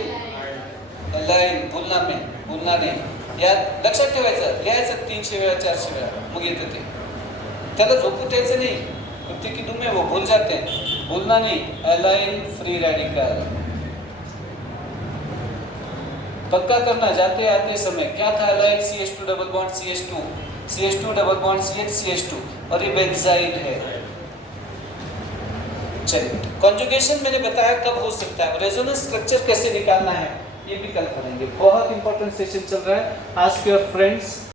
एलाइल भूलना नाही, या लक्षात ठेवायचं, लिहायचं 300 वेळा 400 वेळा, मग येतं ते। त्याला झोपू द्यायचं नाही, कुत्ते की दुम में वो भूल जाते हैं, भूलना नहीं। एलाइल फ्री रेडिकल पक्का करना जाते आते समय। क्या था allyl? CH2 double bond CH2, CH2 double bond CH, CH2, और ये बेंजाइल है। चलिए कॉन्जुगेशन मैंने बताया कब हो सकता है, रेजोनेंस स्ट्रक्चर कैसे निकालना है ये भी कल करेंगे। बहुत इंपॉर्टेंट सेशन चल रहा है। Ask your friends.